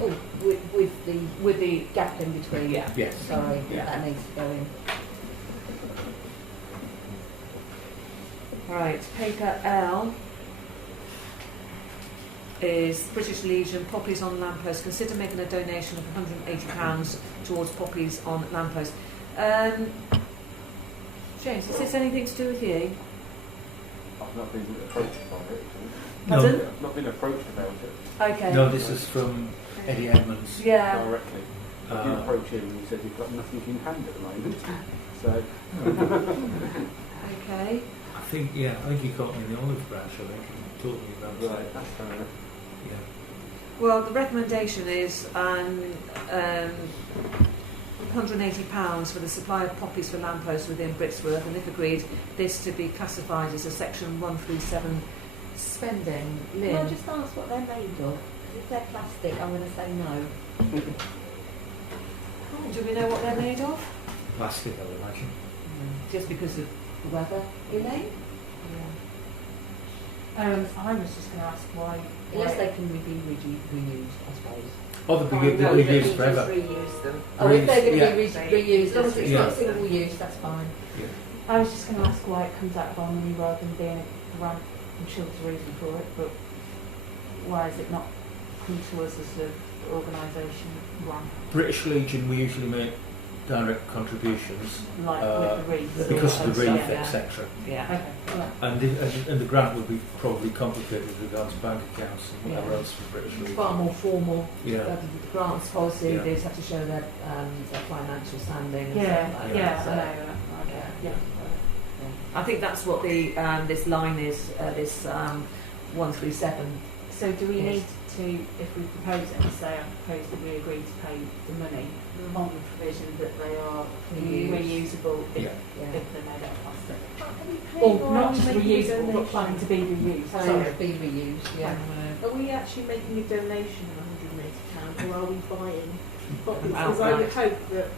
Oh, with the gap in between. Yeah. Yes. Sorry, Yeah. that needs to go in. Right, paper L is British Legion, poppies on lamppost. Consider making a donation of £180 towards poppies on lamppost. James, is this anything to do with you? I've not been approached by it. Pardon? I've not been approached about it Okay. No, this is from Eddie Edmonds. Yeah. directly. I did approach him and he said you've got nothing in hand at the moment. So, Okay. I think he caught me in the olive branch, I think, and told me about right, that's fair enough. Yeah. Well, the recommendation is £180 for the supply of poppies for lampposts within Britsworth, and if agreed, this to be classified as a Section 137 spending. Can Lynn? I just ask what they're made of? If they're plastic, I'm going to say no. Do we know what they're made of? Plastic, I would imagine. Just because of The weather, Elaine? I was just going to ask why. unless they can be reused, I suppose. Oh, they'll be used forever. reuse them. Oh, if they're going to Yeah. be reused, as long as it's Yeah. not single use, that's fine. I was just going to ask why it comes out of our money rather than being a grant. I'm sure there's a reason for it, but why is it not come to us as an organisation grant, British Legion, we usually make direct contributions like with the wreaths? because of the and wreath, stuff? etc. Yeah. Okay, right. And the grant would be probably complicated with regards to bank accounts and whatever Yeah. else for British Legion. Far more formal. Yeah. The grants policy, Yeah. they just have to show their financial standing and Yeah, stuff like yeah, that. I So, know that. Okay, yeah. yeah. I think that's what the this line is, this 137. So do we Yes. need to, if we propose it, say I propose that we agree to pay the money on the provision that they are reusable if, Yeah. if they're made out of plastic? Or Or not just reusable, but planned to be reused. So Sorry. be reused, yeah. Are we actually making a donation of £180 or are we buying poppies? Outright. Because I would hope that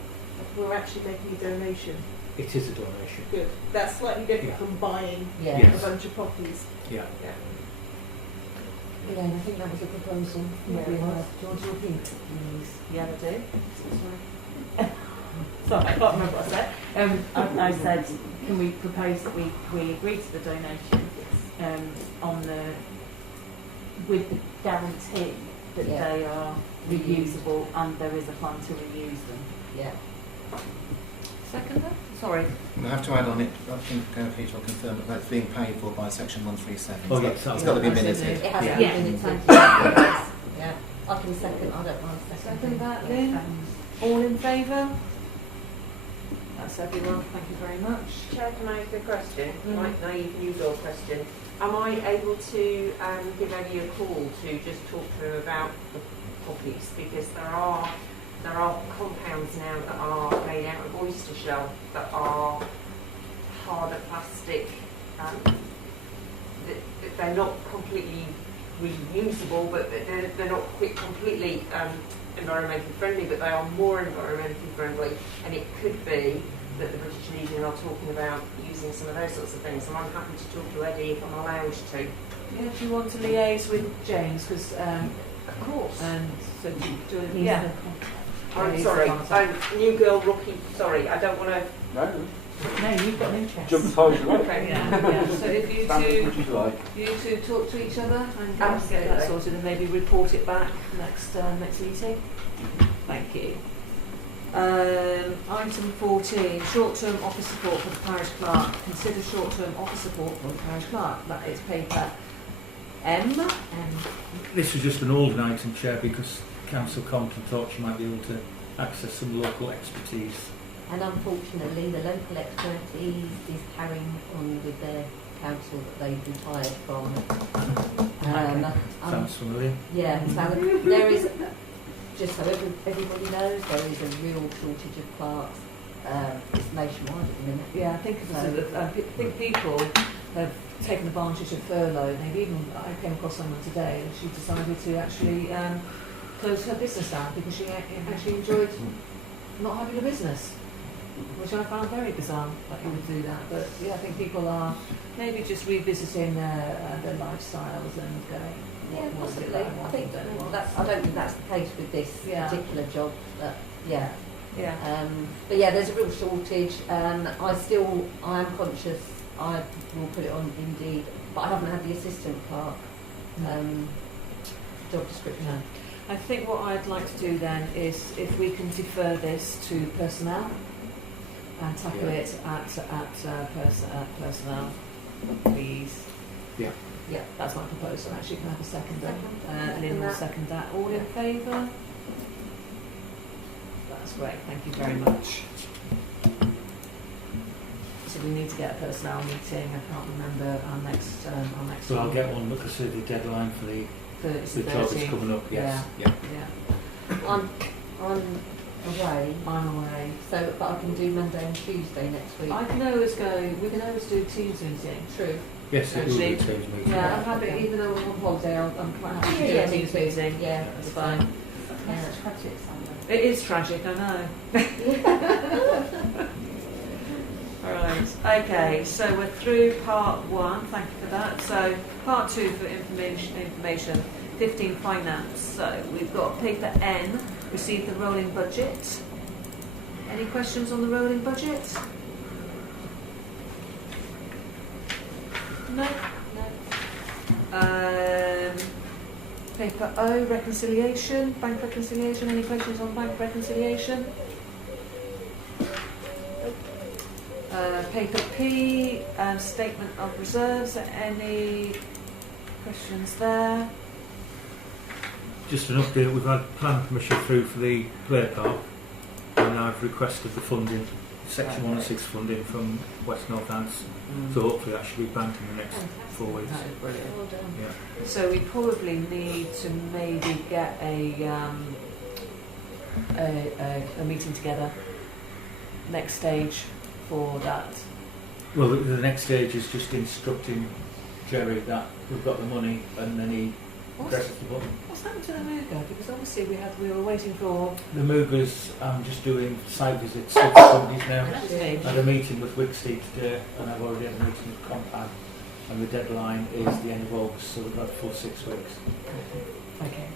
we're actually making a donation. It is a donation. Good. That's slightly different Yeah. from buying Yeah. Yes. a bunch of poppies. Yeah. Elaine, I think that was a proposal. Yeah, We it was. heard. Do you want to repeat, please? Yeah, I do. Sorry, I can't remember what I said. I said, can we propose that we agree to the donation on the with the guarantee that Yeah. they are reusable and there is a plan to reuse them. Yeah. Seconder? Sorry. We'll have to add on it, I think Peter will confirm that that's being paid for by section 137. Oh, So yes, it's got to be that's in minuted. there. It has Yeah. to be Yeah. minuted. Yeah. I can second, I don't mind Second second. that, Lynn? All in favour? That's everyone. Thank you very much. Chair, can I ask a question? Mm. Like naive new-girl question. Am I able to give Eddie a call to just talk to him about the poppies? Because there are compounds now that are made out of oyster shell that are harder plastic. They're not completely reusable, but they're not completely environmentally friendly, but they are more environmentally friendly. And it could be that the British Legion are talking about using some of those sorts of things. And I'm happy to talk to Eddie if I'm allowed to. Yeah, do you want to liaise with James? Because Of course. and so do He's yeah. the I'm he's sorry. the contact. New girl rookie. Sorry, I don't want to. No, No, you've got an interest. jump as high as you like. Okay. Yeah. So if you Stand as two much as you like. talk to each other and get Absolutely. that sorted, and maybe report it back next meeting. Thank you. Item 14, short-term office support for the parish clerk. Consider short-term office support for the parish clerk. That is paper M. This was just an old item, Chair, because Councillor Compton thought she might be able to access some local expertise. And unfortunately, the local expertise is carrying on with their council that they've retired from. Sounds familiar? Yeah, so there is, just so everybody knows, there is a real shortage of clerks. It's nationwide at the minute. Yeah, I think people have taken advantage of furlough. They've even, I came across someone today and she decided to actually close her business down because she actually enjoyed not having a business. which I found very bizarre that you would do that. But yeah, I think people are maybe just revisiting their lifestyles and going, Yeah, what was it possibly. that I I wanted think and what- I don't think that's the case with this Yeah. particular job. But yeah. Yeah. But yeah, there's a real shortage. I am conscious. I will put it on Indeed, but I haven't had the assistant clerk job description. No. I think what I'd like to do then is if we can defer this to personnel and tackle Yeah. it at personnel, please. Yeah. Yeah, that's my proposal. Actually, can I have a second then? Second. Lynn will second that. All in favour? That's great. Thank you very much. So we need to get a personnel meeting. I can't remember our next. So I'll get one because the deadline for the 30. job is coming up. Yes. Yeah. Yeah. I'm away, I'm away. so but I can do Monday and Tuesday next week. I can always go. We can always do Teams meeting. True. Yes, it will be Actually, a Teams meeting. Yeah, I'm happy. Even though I'm on holiday, I'm quite happy to do Yeah, a me Teams too. meeting. Yeah, That's it's fine. Yeah. tragic, Sandra. It is tragic, I know. Right. Okay. So we're through part 1. Thank you for that. So part 2 for information. 15 finance. So we've got paper N. Receive the rolling budget. Any questions on the rolling budget? No. Paper O, reconciliation, bank reconciliation. Any questions on bank reconciliation? Paper P, statement of reserves. Any questions there? Just an update, we've had planning permission through for the play park and I've requested the funding, section 106 funding from West Northants, so hopefully that should be banked in the next 4 weeks. That is brilliant. Well done. Yeah. So we probably need to maybe get a meeting together. Next stage for that. Well, the next stage is just instructing Jerry that we've got the money and then he presses the button. What's happened to the Mooga? Because obviously we were waiting for. The Moogers, I'm just doing site visits to companies now. Okay. I had a meeting with Wicksteed today and I've already had a meeting with Compound and the deadline is the end of August, so we've got a full 6 weeks. Okay.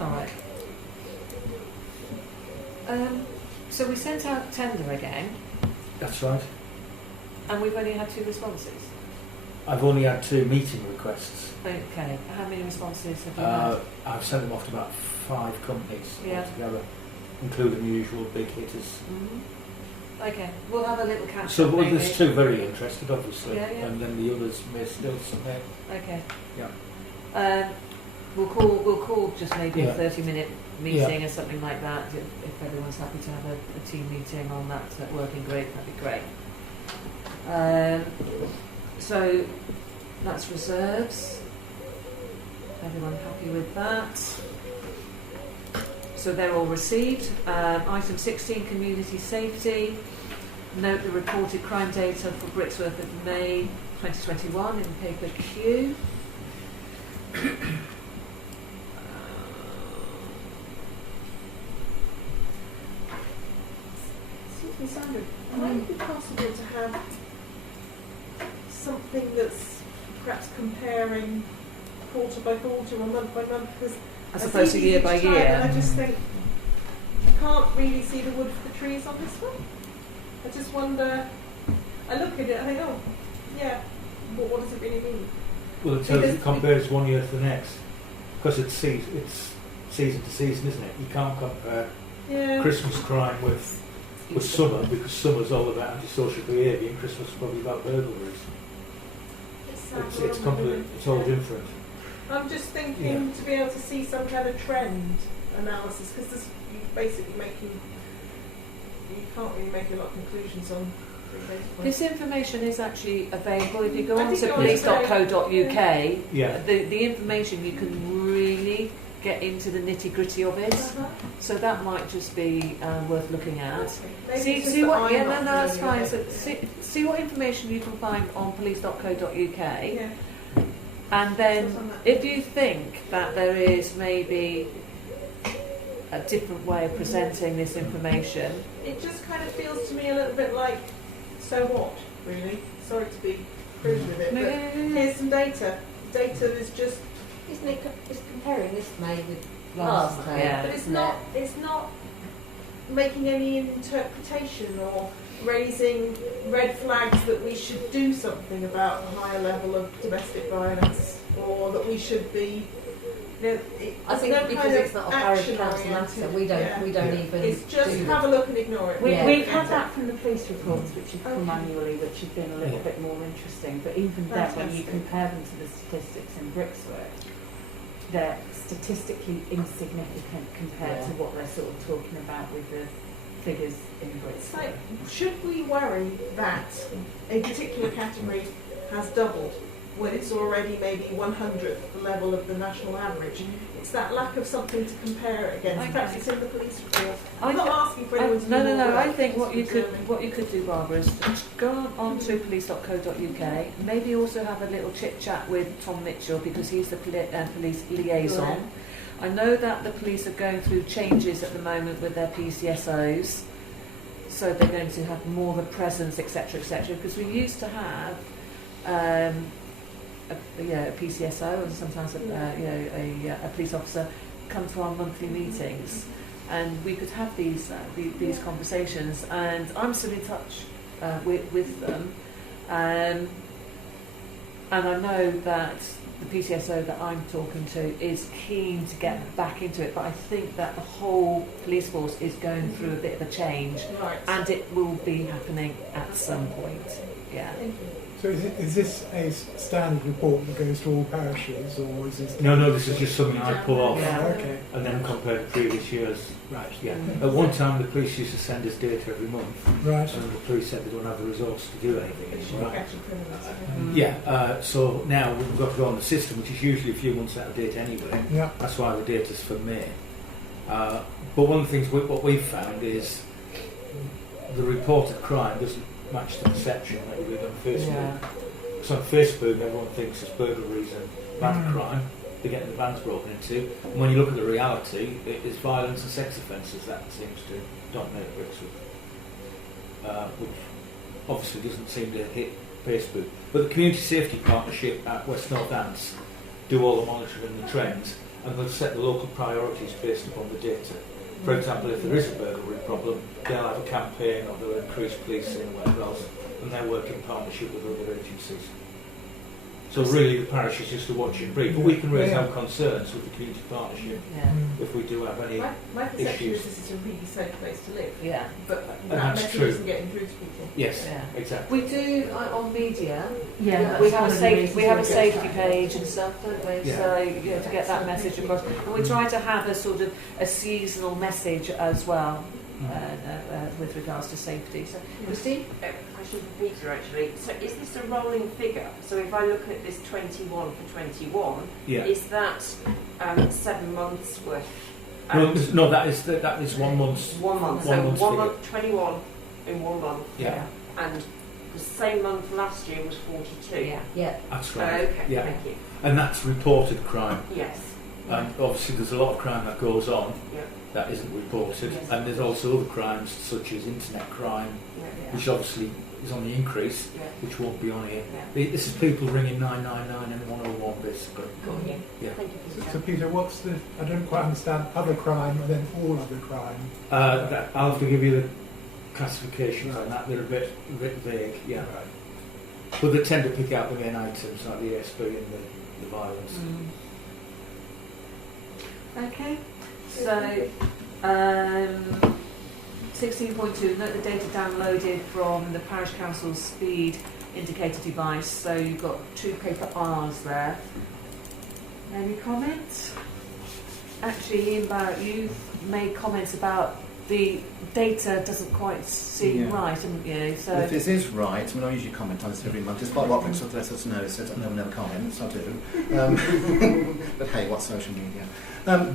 All right. So we sent out tender again, That's right. and we've only had 2 responses. I've only had 2 meeting requests. Okay. How many responses have you had? I've sent them off to about 5 companies Yeah. altogether, including the usual big hitters. Mhm. Okay. We'll have a little catch So up well, maybe. there's 2 very interested, obviously, Yeah, yeah. and then the others may still submit. Okay. Yeah. We'll call just maybe a Yeah. 30-minute meeting or something like that. If everyone's happy to have a team meeting on that working group, that'd be great. So that's reserves. Everyone happy with that? So they're all received. Item 16, community safety. Note the reported crime data for Brixworth of May 2021 in paper Q. Excuse me, Sandra, might it be possible to have something that's perhaps comparing quarter by quarter or month by month? Because As I opposed to see these year each by time year. And I just think you can't really see the wood for the trees on this one. I just wonder. I look at it and I think, oh, yeah, but what does it really mean? Well, it tells Because- it compares one year to the next, because it's season to season, isn't it? You can't compare Yeah. Christmas crime with summer, because summer's all about antisocial behaviour and Christmas is probably about burglaries. It's complete, it's all different. I'm just thinking to be able to see some kind of trend analysis, because you're basically you can't really make a lot of conclusions on 3 data points. This information is actually available if you go I on think to it was police.co.uk. Yeah. The information you can really get into the nitty gritty of it. Uh-huh. So that might just be worth looking at. Maybe See, it's just see that what? I'm Yeah, not no, that's familiar fine. with So it. see what information you can find on police.co.uk, Yeah. and then So it's on that. if you think that there is maybe a different way of presenting this information. It just kind of feels to me a little bit like, so what, really? Sorry to be crude with it, but here's some data. Data is just... Isn't it? It's comparing this May with last Last, May. yeah. But it's not making any interpretation or raising red flags that we should do something about a higher level of domestic violence, or that we should be. I think no because kind it's of not a parish council action-oriented, matter, we don't yeah. even It's just do have a look and ignore it. We've Yeah. had that from the police reports, which have come Okay. annually, which have been a little Yeah. bit more interesting. But even then, when you Fantastic. compare them to the statistics in Brixworth, they're statistically insignificant compared Yeah. to what they're sort of talking about with the figures in It's like, Brixworth. should we worry that a particular category has doubled when it's already maybe 100th the level of the national average? It's that lack of something to compare it against. Okay. Perhaps it's in the police report. I I'm not thi- asking for anyone to do more No. work, I think just what you could observing. do, Barbara, is go on to police.co.uk. Maybe also have a little chit chat with Tom Mitchell, because he's the police liaison. Right. I know that the police are going through changes at the moment with their PCSOs, so they're going to have more of a presence, etc., etc. Because we used to have a PCSO and sometimes a police officer come to our monthly meetings, and we could have these conversations. And I'm still in touch with them, and I know that the PCSO that I'm talking to is keen to get back into it, but I think that the whole police force is going through a bit of a change, Right. and it will be happening at some point. Yeah. Thank you. So is this a standard report that goes to all parishes, or is this... No, this is just something I pull off Yeah. Okay, and then compare to previous years. right. Yeah. At one time, the police used to send us data every month, Right. and the police said they don't have the resources to do anything anymore. Actually, criminals. Yeah, so now we've got to go on the system, which is usually a few months out of date anyway. Yeah. That's why the data's for May. But one of the things what we've found is the reported crime doesn't match the perception that you read on Facebook. Yeah. So on Facebook, everyone thinks it's burglaries and van crime. They're getting the vans broken into. And when you look at the reality, it is violence and sex offences that seems to dominate Brixworth, which obviously doesn't seem to hit Facebook. But the Community Safety Partnership at West North Ants do all the monitoring and the trends, and they'll set the local priorities based upon the data. For example, if there is a burglary problem, they'll have a campaign, or they'll increase policing or whatever else, and they work in partnership with other agencies. So really the parish is just a watching brief, but we can raise our concerns with the community partnership Yeah. if we do have any My perception issues. is this is a really safe place to live, Yeah. but And that that's message true. isn't getting through to people. Yes, Yeah. exactly. We do on media. Yeah, we that's have one a of the safety. reasons We have a we go safety back. page and stuff, don't we? Yeah. So to get that message across, and we try to have a sort of a seasonal message as well with regards to safety. So, Christine. Question for Peter actually. So is this a rolling figure? So if I look at this 21 for 21, Yeah. is that 7 months worth? No, that is 1 month's. 1 month. One So month's 1 figure. month, 21 in 1 month. Yeah, And the same month last year was 42. Yeah. Yeah. that's Oh, right. okay, Yeah. thank you. And that's reported crime. Yes. And obviously there's a lot of crime that goes on Yeah. that isn't reported. Yes. And there's also other crimes such as internet crime, Yeah. which obviously is on the increase, Yeah. which won't be on here. Yeah. This is people ringing 999 and 101 basically. Got you. Yeah. Thank you, So Peter. Peter, what's the... I don't quite understand other crime and then all other crime. I'll have to give you the classifications on that. They're a bit vague, yeah. Right. But they tend to pick out the main items like the ASB and the violence. Okay. So 16.2. Note the data downloaded from the parish council's speed indicator device. So you've got 2 paper R's there. Any comments? Actually, Ian Barrett, you've made comments about the data doesn't quite seem Yeah. right, haven't you? So If this is right, I mean, I usually comment on this every month, despite what Brixworth lets us know, so no one ever comments, I do. But hey, what's social media?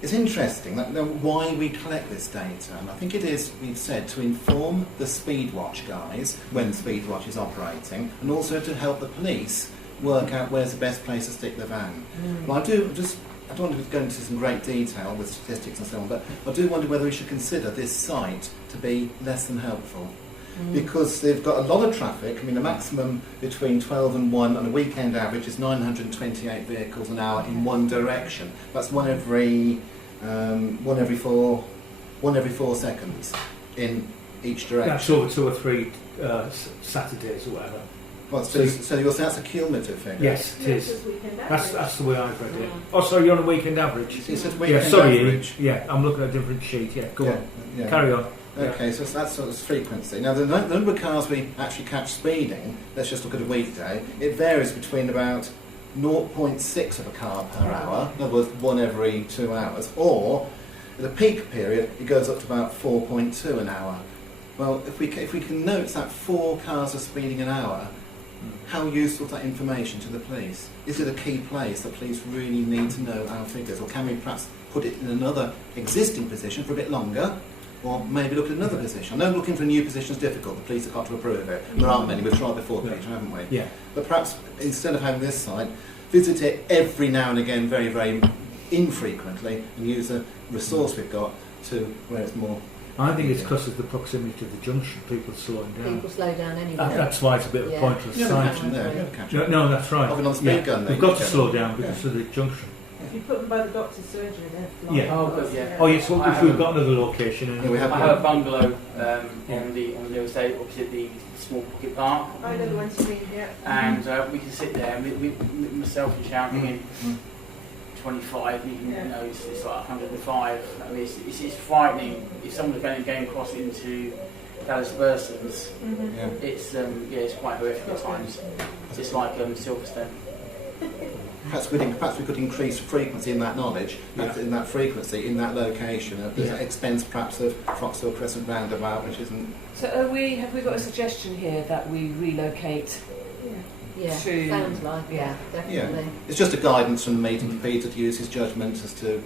It's interesting that why we collect this data, and I think it is, we've said, to inform the Speedwatch guys when Speedwatch is operating, and also to help the police work out where's the best place to stick the van. Well, I don't want to go into some great detail with statistics and so on, but I do wonder whether we should consider this site to be less than helpful. Because they've got a lot of traffic. I mean, the maximum between 12 and 1 on a weekend average is 928 vehicles an hour in one direction. That's one every 4 seconds in each direction. That's over 2 or 3 Saturdays or whatever. Well, so you'll say that's a cumulative figure? Yes, it is. Just weekend That's average. the way I've read it. Oh, sorry, you're on a weekend average. It's a Yeah, weekend sorry, average. yeah, I'm looking at a different sheet. Yeah, go on. Yeah. Carry on. Okay, so that's sort of frequency. Now, the number of cars we actually catch speeding, let's just look at a weekday, it varies between about 0.6 of a car per hour, in other words, 1 every 2 hours, or at a peak period, it goes up to about 4.2 an hour. Well, if we can note that 4 cars are speeding an hour, how useful is that information to the police? Is it a key place that police really need to know our figures, or can we perhaps put it in another existing position for a bit longer? Or maybe look at another position. I know looking for a new position is difficult. The police have got to approve it. There aren't many. We've tried before, Peter, haven't we? Yeah. But perhaps instead of having this site, visit it every now and again, very, very infrequently, and use a resource we've got to where it's more. I think it's because of the proximity to the junction, people slowing down. People slow down anyway. That's why it's a bit of a Yeah. pointless You site. catch them there. You catch them. No, that's right. Having on speed gun, We've then, got you to get slow them. down because of the junction. If you put them by the doctor's surgery, they're flying. Yeah. Oh, good, yeah. Oh yes, well, I if we've have- got another location. Yeah, we have I one. have a bungalow on the estate opposite the small pocket park, I know the ones you mean, yeah. and we can sit there. And myself and shouting in Mm. 25, even Yeah. you know, it's like 105. I mean, it's frightening if someone's going across into Dallas Bursons. Mm-hmm. Yeah. It's quite horrific at times. It's like Silverstone. Perhaps we could increase frequency in that knowledge, in that frequency, in that location, at the expense perhaps of Foxhill Crescent Roundabout, which isn't. So have we got a suggestion here that we relocate? Yeah, to- sounds like, yeah, definitely. It's just a guidance from the meeting for Peter to use his judgment as to.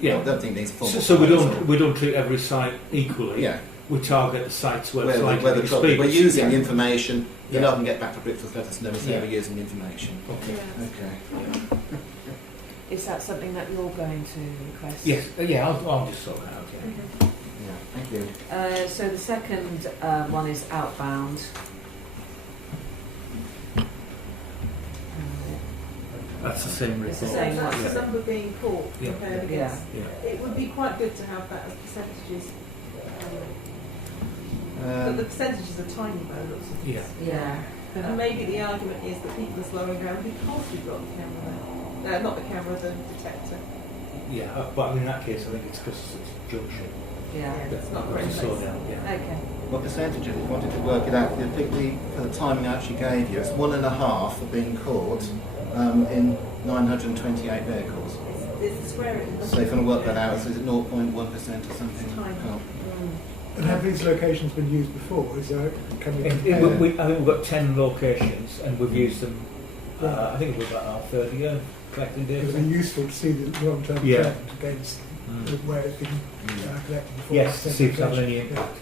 Yeah. I don't think these formal. So we don't treat every site equally. Yeah. We target the sites where Where it's likely the to be trouble. speed. We're using Yeah. the information. Then Yeah. I can get back to Brixworth, let us know if Yeah. we're using the information. Okay. Okay. Is that something that you're going to request? Yes. Yeah. I'll just sort that out. Yeah. Yeah. Thank you. So the second one is outbound. That's the same It's the report. same That's one. the number being caught Yeah. compared Yeah. against. Yeah. It would be quite good to have that as percentages. But the percentages are tiny by the looks of Yeah. things. Yeah. And maybe the argument is that people are slowing down because we've got the camera there. Not the camera, the detector. Yeah. But in that case, I think it's because it's a junction. Yeah. It's not To very slow close. down. Yeah. Okay. What percentage, if you wanted to work it out, for the timing I actually gave you, it's 1.5 for being caught in 928 vehicles. It's the square it is. So if you want to work that out, is it 0.1% or something? It's tiny. Oh. And have these locations been used before? Can we compare? I think we've got 10 locations and we've used them. I think it was about our third year collecting It would data. be useful to see the long-term Yeah. trend against where it's been collected before. Yes, to see if it's having any Yeah. impact.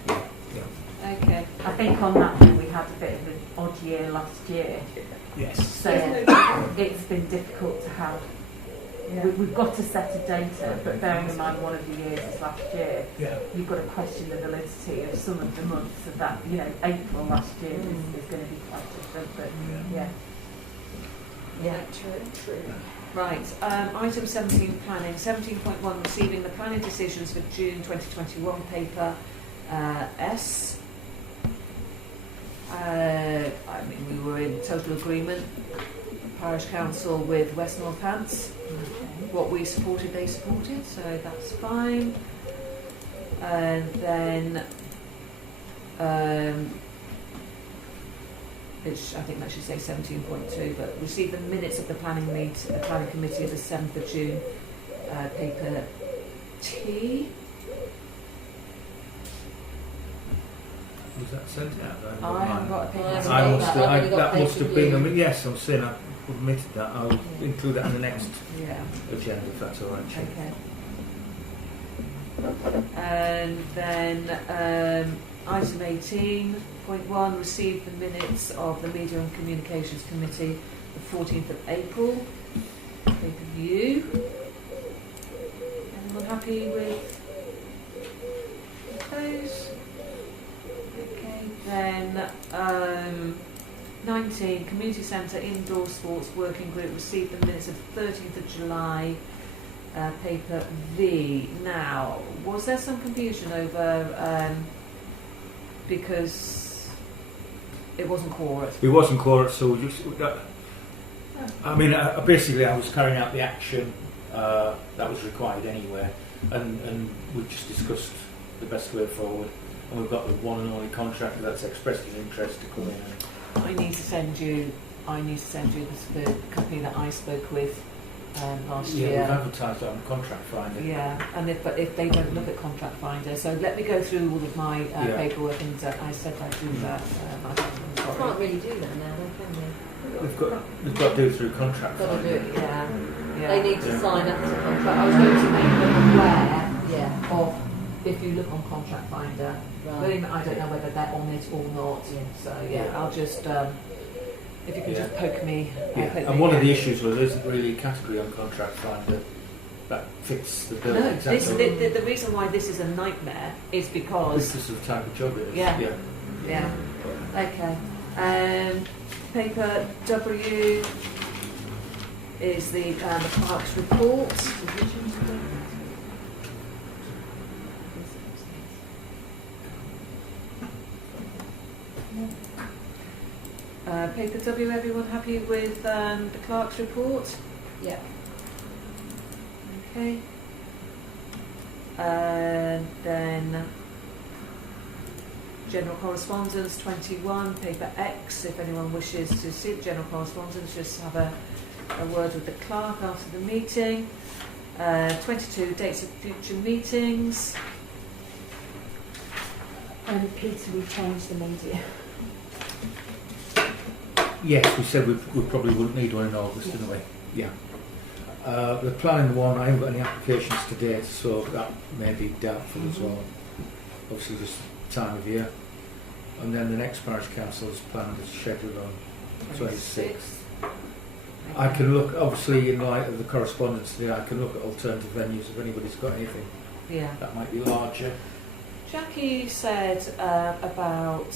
Yeah. Okay. I think on that one we had a bit of an odd year last year, Yes. so it's been difficult to have. We've got a set of data, but bearing in mind one of the years is last year, Yeah. you've got to question the validity of some of the months of that. You know, April last year is going to be quite different, but yeah. Yeah, true. Right, item 17, planning. 17.1, receiving the planning decisions for June 2021, paper S. I mean, we were in total agreement, Parish Council with West Northants. What we supported, they supported, so that's fine. And then, I think that should say 17.2, but receive the minutes of the planning committee of the 7th of June, paper T. Was that sent out? I haven't got a paper. Well, I must have, I've only got that must have paper been. I view. mean, yes, I'm saying I've omitted that. I'll include that in the next Yeah. agenda if that's all right. Chair. Okay. And then item 18.1, receive the minutes of the Media and Communications Committee the 14th of April. Pay-per-view. Anyone happy with those? Okay, then 19, Community Centre Indoor Sports Working Group received the minutes of 13th of July, paper V. Now, was there some confusion over, because it wasn't quorate? It wasn't quorate, so we just, basically I was carrying out the action that was required anyway, and we just discussed the best way forward, and we've got the one and only contractor that's expressed his interest to come in. I need to send you the company that I spoke with last Yeah, year. we've advertised it on Contract Finder. Yeah, and if they don't look at Contract Finder, so let me go through all of my Yeah. paperwork, and I said I'd do that. I'm sorry. Can't really do that now, though, can you? We've got to do it through Contract Got to do Finder. it, yeah. Yeah. They need to sign up to the contract. But I was going to make them aware Yeah, of if you look on Contract Finder. But right. I don't know whether they're on it or not. Yeah. So yeah, I'll just if you could Yeah. just poke me. Yeah. poke And me one of the again. issues was there isn't really a category on Contract Finder that fits the bill No, exactly. the reason why this is a nightmare is because Because of the type of job it is. Yeah. yeah. Okay. Paper W is the Parks report. Paper W, everyone happy with the clerk's report? Yeah. Okay. And then general correspondence 21, paper X. If anyone wishes to see the general correspondence, just have a word with the clerk after the meeting. 22, dates of future meetings. And Peter, we've changed the media. Yes, we said we probably wouldn't need one in August, didn't we? Yeah. The planning one, I haven't got any applications to date, so that may be doubtful as well. Obviously, just time of year. And then the next parish council is planned as scheduled on 26th. I can look, obviously, in light of the correspondence today, I can look at alternative venues if anybody's got anything Yeah. that might be larger. Jackie said about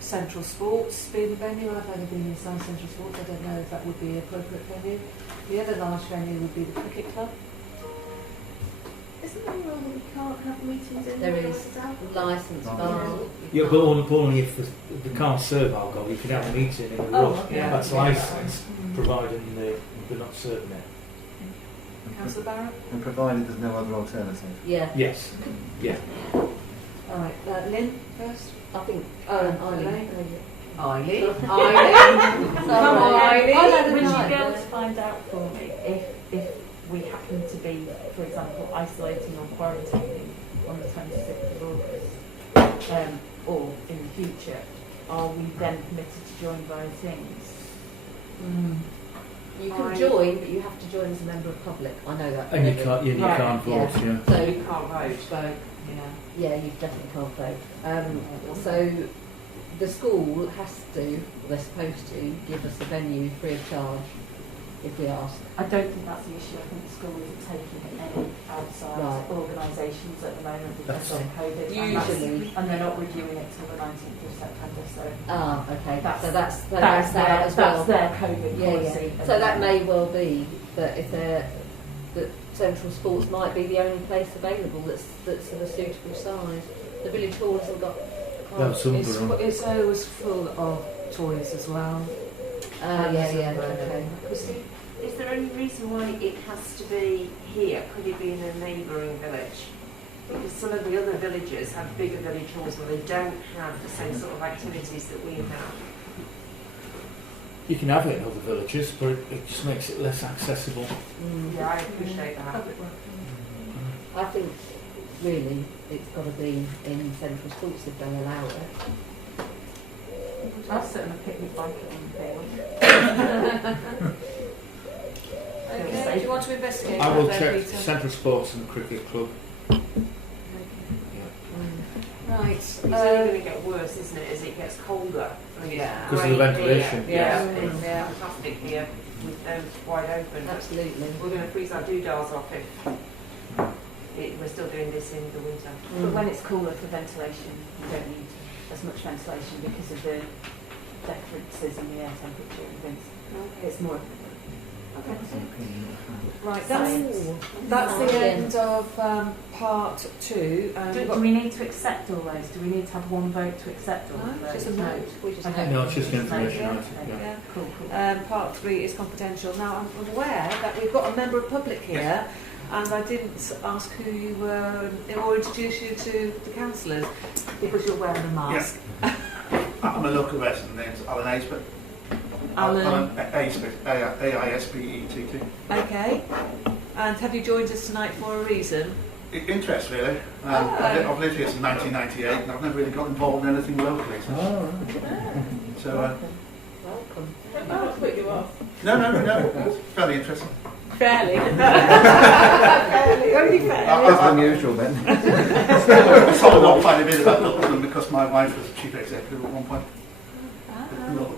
Central Sports being a venue. I've only been inside Central Sports. I don't know if that would be an appropriate venue. The other large venue would be the cricket club. Isn't there a rule that we can't have meetings in There the is licensed bars. Yeah, but only if they can't serve alcohol. You can have a meeting in the Oh, room. yeah. That's Yeah. licensed, providing they're not serving it. Councillor Barrett? And provided there's no other alternative. Yeah. Yes. Yeah. All right. Lynn first. I think. Eileen. Eileen. Eileen. Come on, Eileen. Would you be able to find out for me if we happen to be, for example, isolating or quarantining on the 26th of August, or in the future, are we then permitted to join via Teams? You can join, but you have to join as a member of public. I know that. And you already. can't, Right, can't vote, yeah. So You can't vote. Vote. Yeah. yeah, you definitely can't vote. So the school has to, they're supposed to, give us the venue free of charge if we ask. I don't think that's the issue. I think the school isn't taking any outside Right. organisations at the moment because That's of COVID. Usually. And they're not reviewing it till the 19th of September. So Ah, okay. That's- so that's that's that their, as well. that's their COVID Yeah, policy. yeah. So that may well be that if they're that Central Sports might be the only place available that's of a suitable size. The village hall hasn't got. That's some It's, it's always full of toys as well. Yeah. Okay. Christine? Is there any reason why it has to be here? Could it be in a neighbouring village? Because some of the other villages have bigger village halls where they don't have the same sort of activities that we have. You can have it in other villages, but it just makes it less accessible. Yeah, I appreciate that. I think really it's got to be in Central Sports if they allow it. I'll sit on a picnic blanket on the field. Okay. Do you want to investigate I that will then, check Peter? Central Sports and the Cricket Club. Yeah. Right. It's only going to get worse, isn't it, as it gets colder? And it's Yeah. Because of the grey ventilation, here. yeah. Yeah, it's Yeah. fantastic here with those wide open. Absolutely. We're going to freeze our doodahs off if we're still doing this in the winter. But when it's cooler for ventilation, you don't need as much ventilation because of the differences in the air temperature and things. It's more. Right, Science. that's the Science. end of part 2. Do we need to accept all those? Do we need to have one vote to accept all No, of those? just a note. We just Okay. No, it's just Yeah. information. Yeah. item, yeah. Yeah. Cool, cool. Part 3 is confidential. Now, I'm aware that we've got a member of public here, and I didn't ask who you were or introduce you to the councillors because you're wearing a mask. I'm a local resident, name's Alan Aisbett. Alan. Aisbett, A-I-S-B-E-T-T. Okay. And have you joined us tonight for a reason? Interest, really. Oh. I've lived here since 1998 and I've never really got involved in anything locally. So, Welcome. Don't know what to put you off. no, it's fairly interesting. Fairly. Fairly. Only fairly. That's unusual then. I sold on quite a bit about London because my wife was chief executive at one point.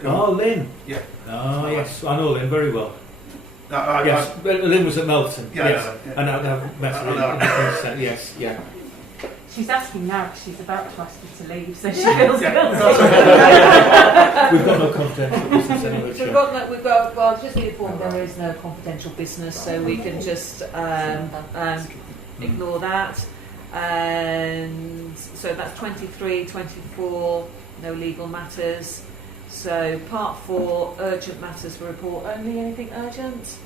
Oh, Lynn. Yeah. Oh, yes. I know Lynn very well. I- Yes, Lynn was at Melton. Yeah, Yes. yeah. And I've met her. I know. Yes, yeah. She's asking now because she's about to ask you to leave, so she feels Yeah. guilty. We've got no confidential business anyway. So we've got, well, just be informed there is no confidential business, so we can just ignore that. And so that's 23, 24, no legal matters. So part 4, urgent matters for report only. Anything urgent?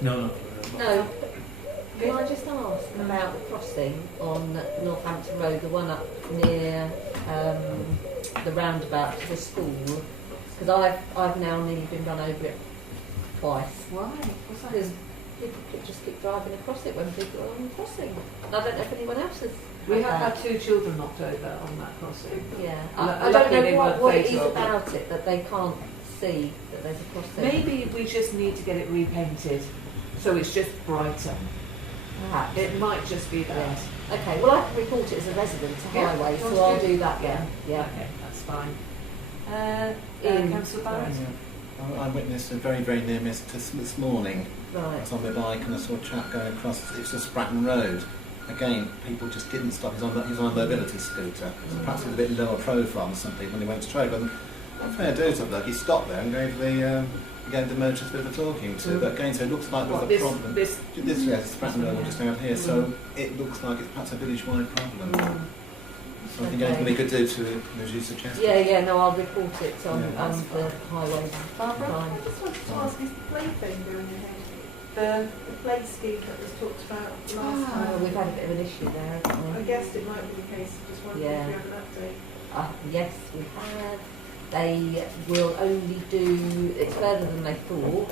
No. No. Can I just ask about the crossing on Northampton Road, the one up near the roundabout to the school? Because I've now nearly been run over it twice. Why? What's that? Because people just keep driving across it when people are on the crossing. And I don't know if anyone else has. We have had 2 children knocked over on that crossing. Yeah. Lu- I don't luckily they know weren't what it is fatal, but- about it that they can't see that there's a crossing. Maybe we just need to get it repainted so it's just brighter. Perhaps. It might just be that. Yes. Okay, well I can report it as a resident to Yeah. highway, Do you so want I'll to do that then. Yeah. Okay, that's fine. Ian. Councillor Barrett? I witnessed a very, very near miss this morning. I Right. was on my bike and I saw a chap going across, it's a Stratton Road. Again, people just didn't stop. He's on a mobility scooter. So perhaps with a bit lower profile than some people when he went straight. But fair dues of luck, he stopped there and gave the motorist a bit of a talking to. But again, so it looks like What, there's a this, problem. this, This Stratton Road just out here, so it looks like it's perhaps a village-wide problem. So I think anything we could do to, as you suggested. Yeah, no, I'll report it on Yeah. the highway. Barbara, Fine. I just wanted to ask, is the play thing going ahead? the, The play scheme that was talked about last Oh, time? we've had a bit of an issue there, haven't I we? guessed it might be the case, I just wondered Yeah. if you have an update. Yes, we have. They will only do, it's further than they thought,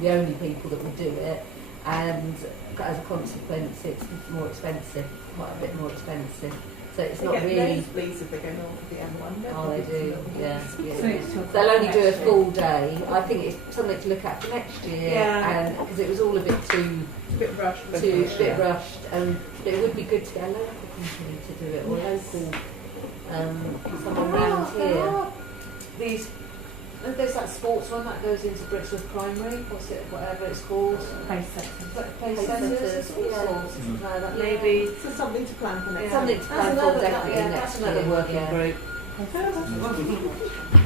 the only people that will do it, and as a consequence it's more expensive, quite a bit more expensive. So it's They not get really... nosebleeds if they go north of the M1. Oh, they do, yeah. So yeah. it's till They'll only do a next year. full day. I think it's something to look at for next year, Yeah. and because it was all a bit too It's a bit rushed. but rushed, and it would be good to get a local company to do it, or local someone round here. these, there's that sports one that goes into Brixworth Primary, whatever it's called. Play sector. Play Play centres, centres, it's all yeah. sorts. That Yeah. maybe. So something to plan for next Yeah. Something to That's plan for another, definitely yeah, next that's another year, working yeah. group.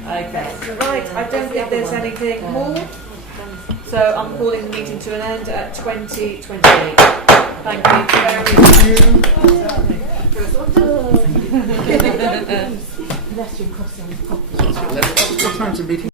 Okay, right, I don't think there's anything more. So I'm calling the meeting to an end at 20:28. Thank you very much. Pedestrian crossing. What time's the meeting?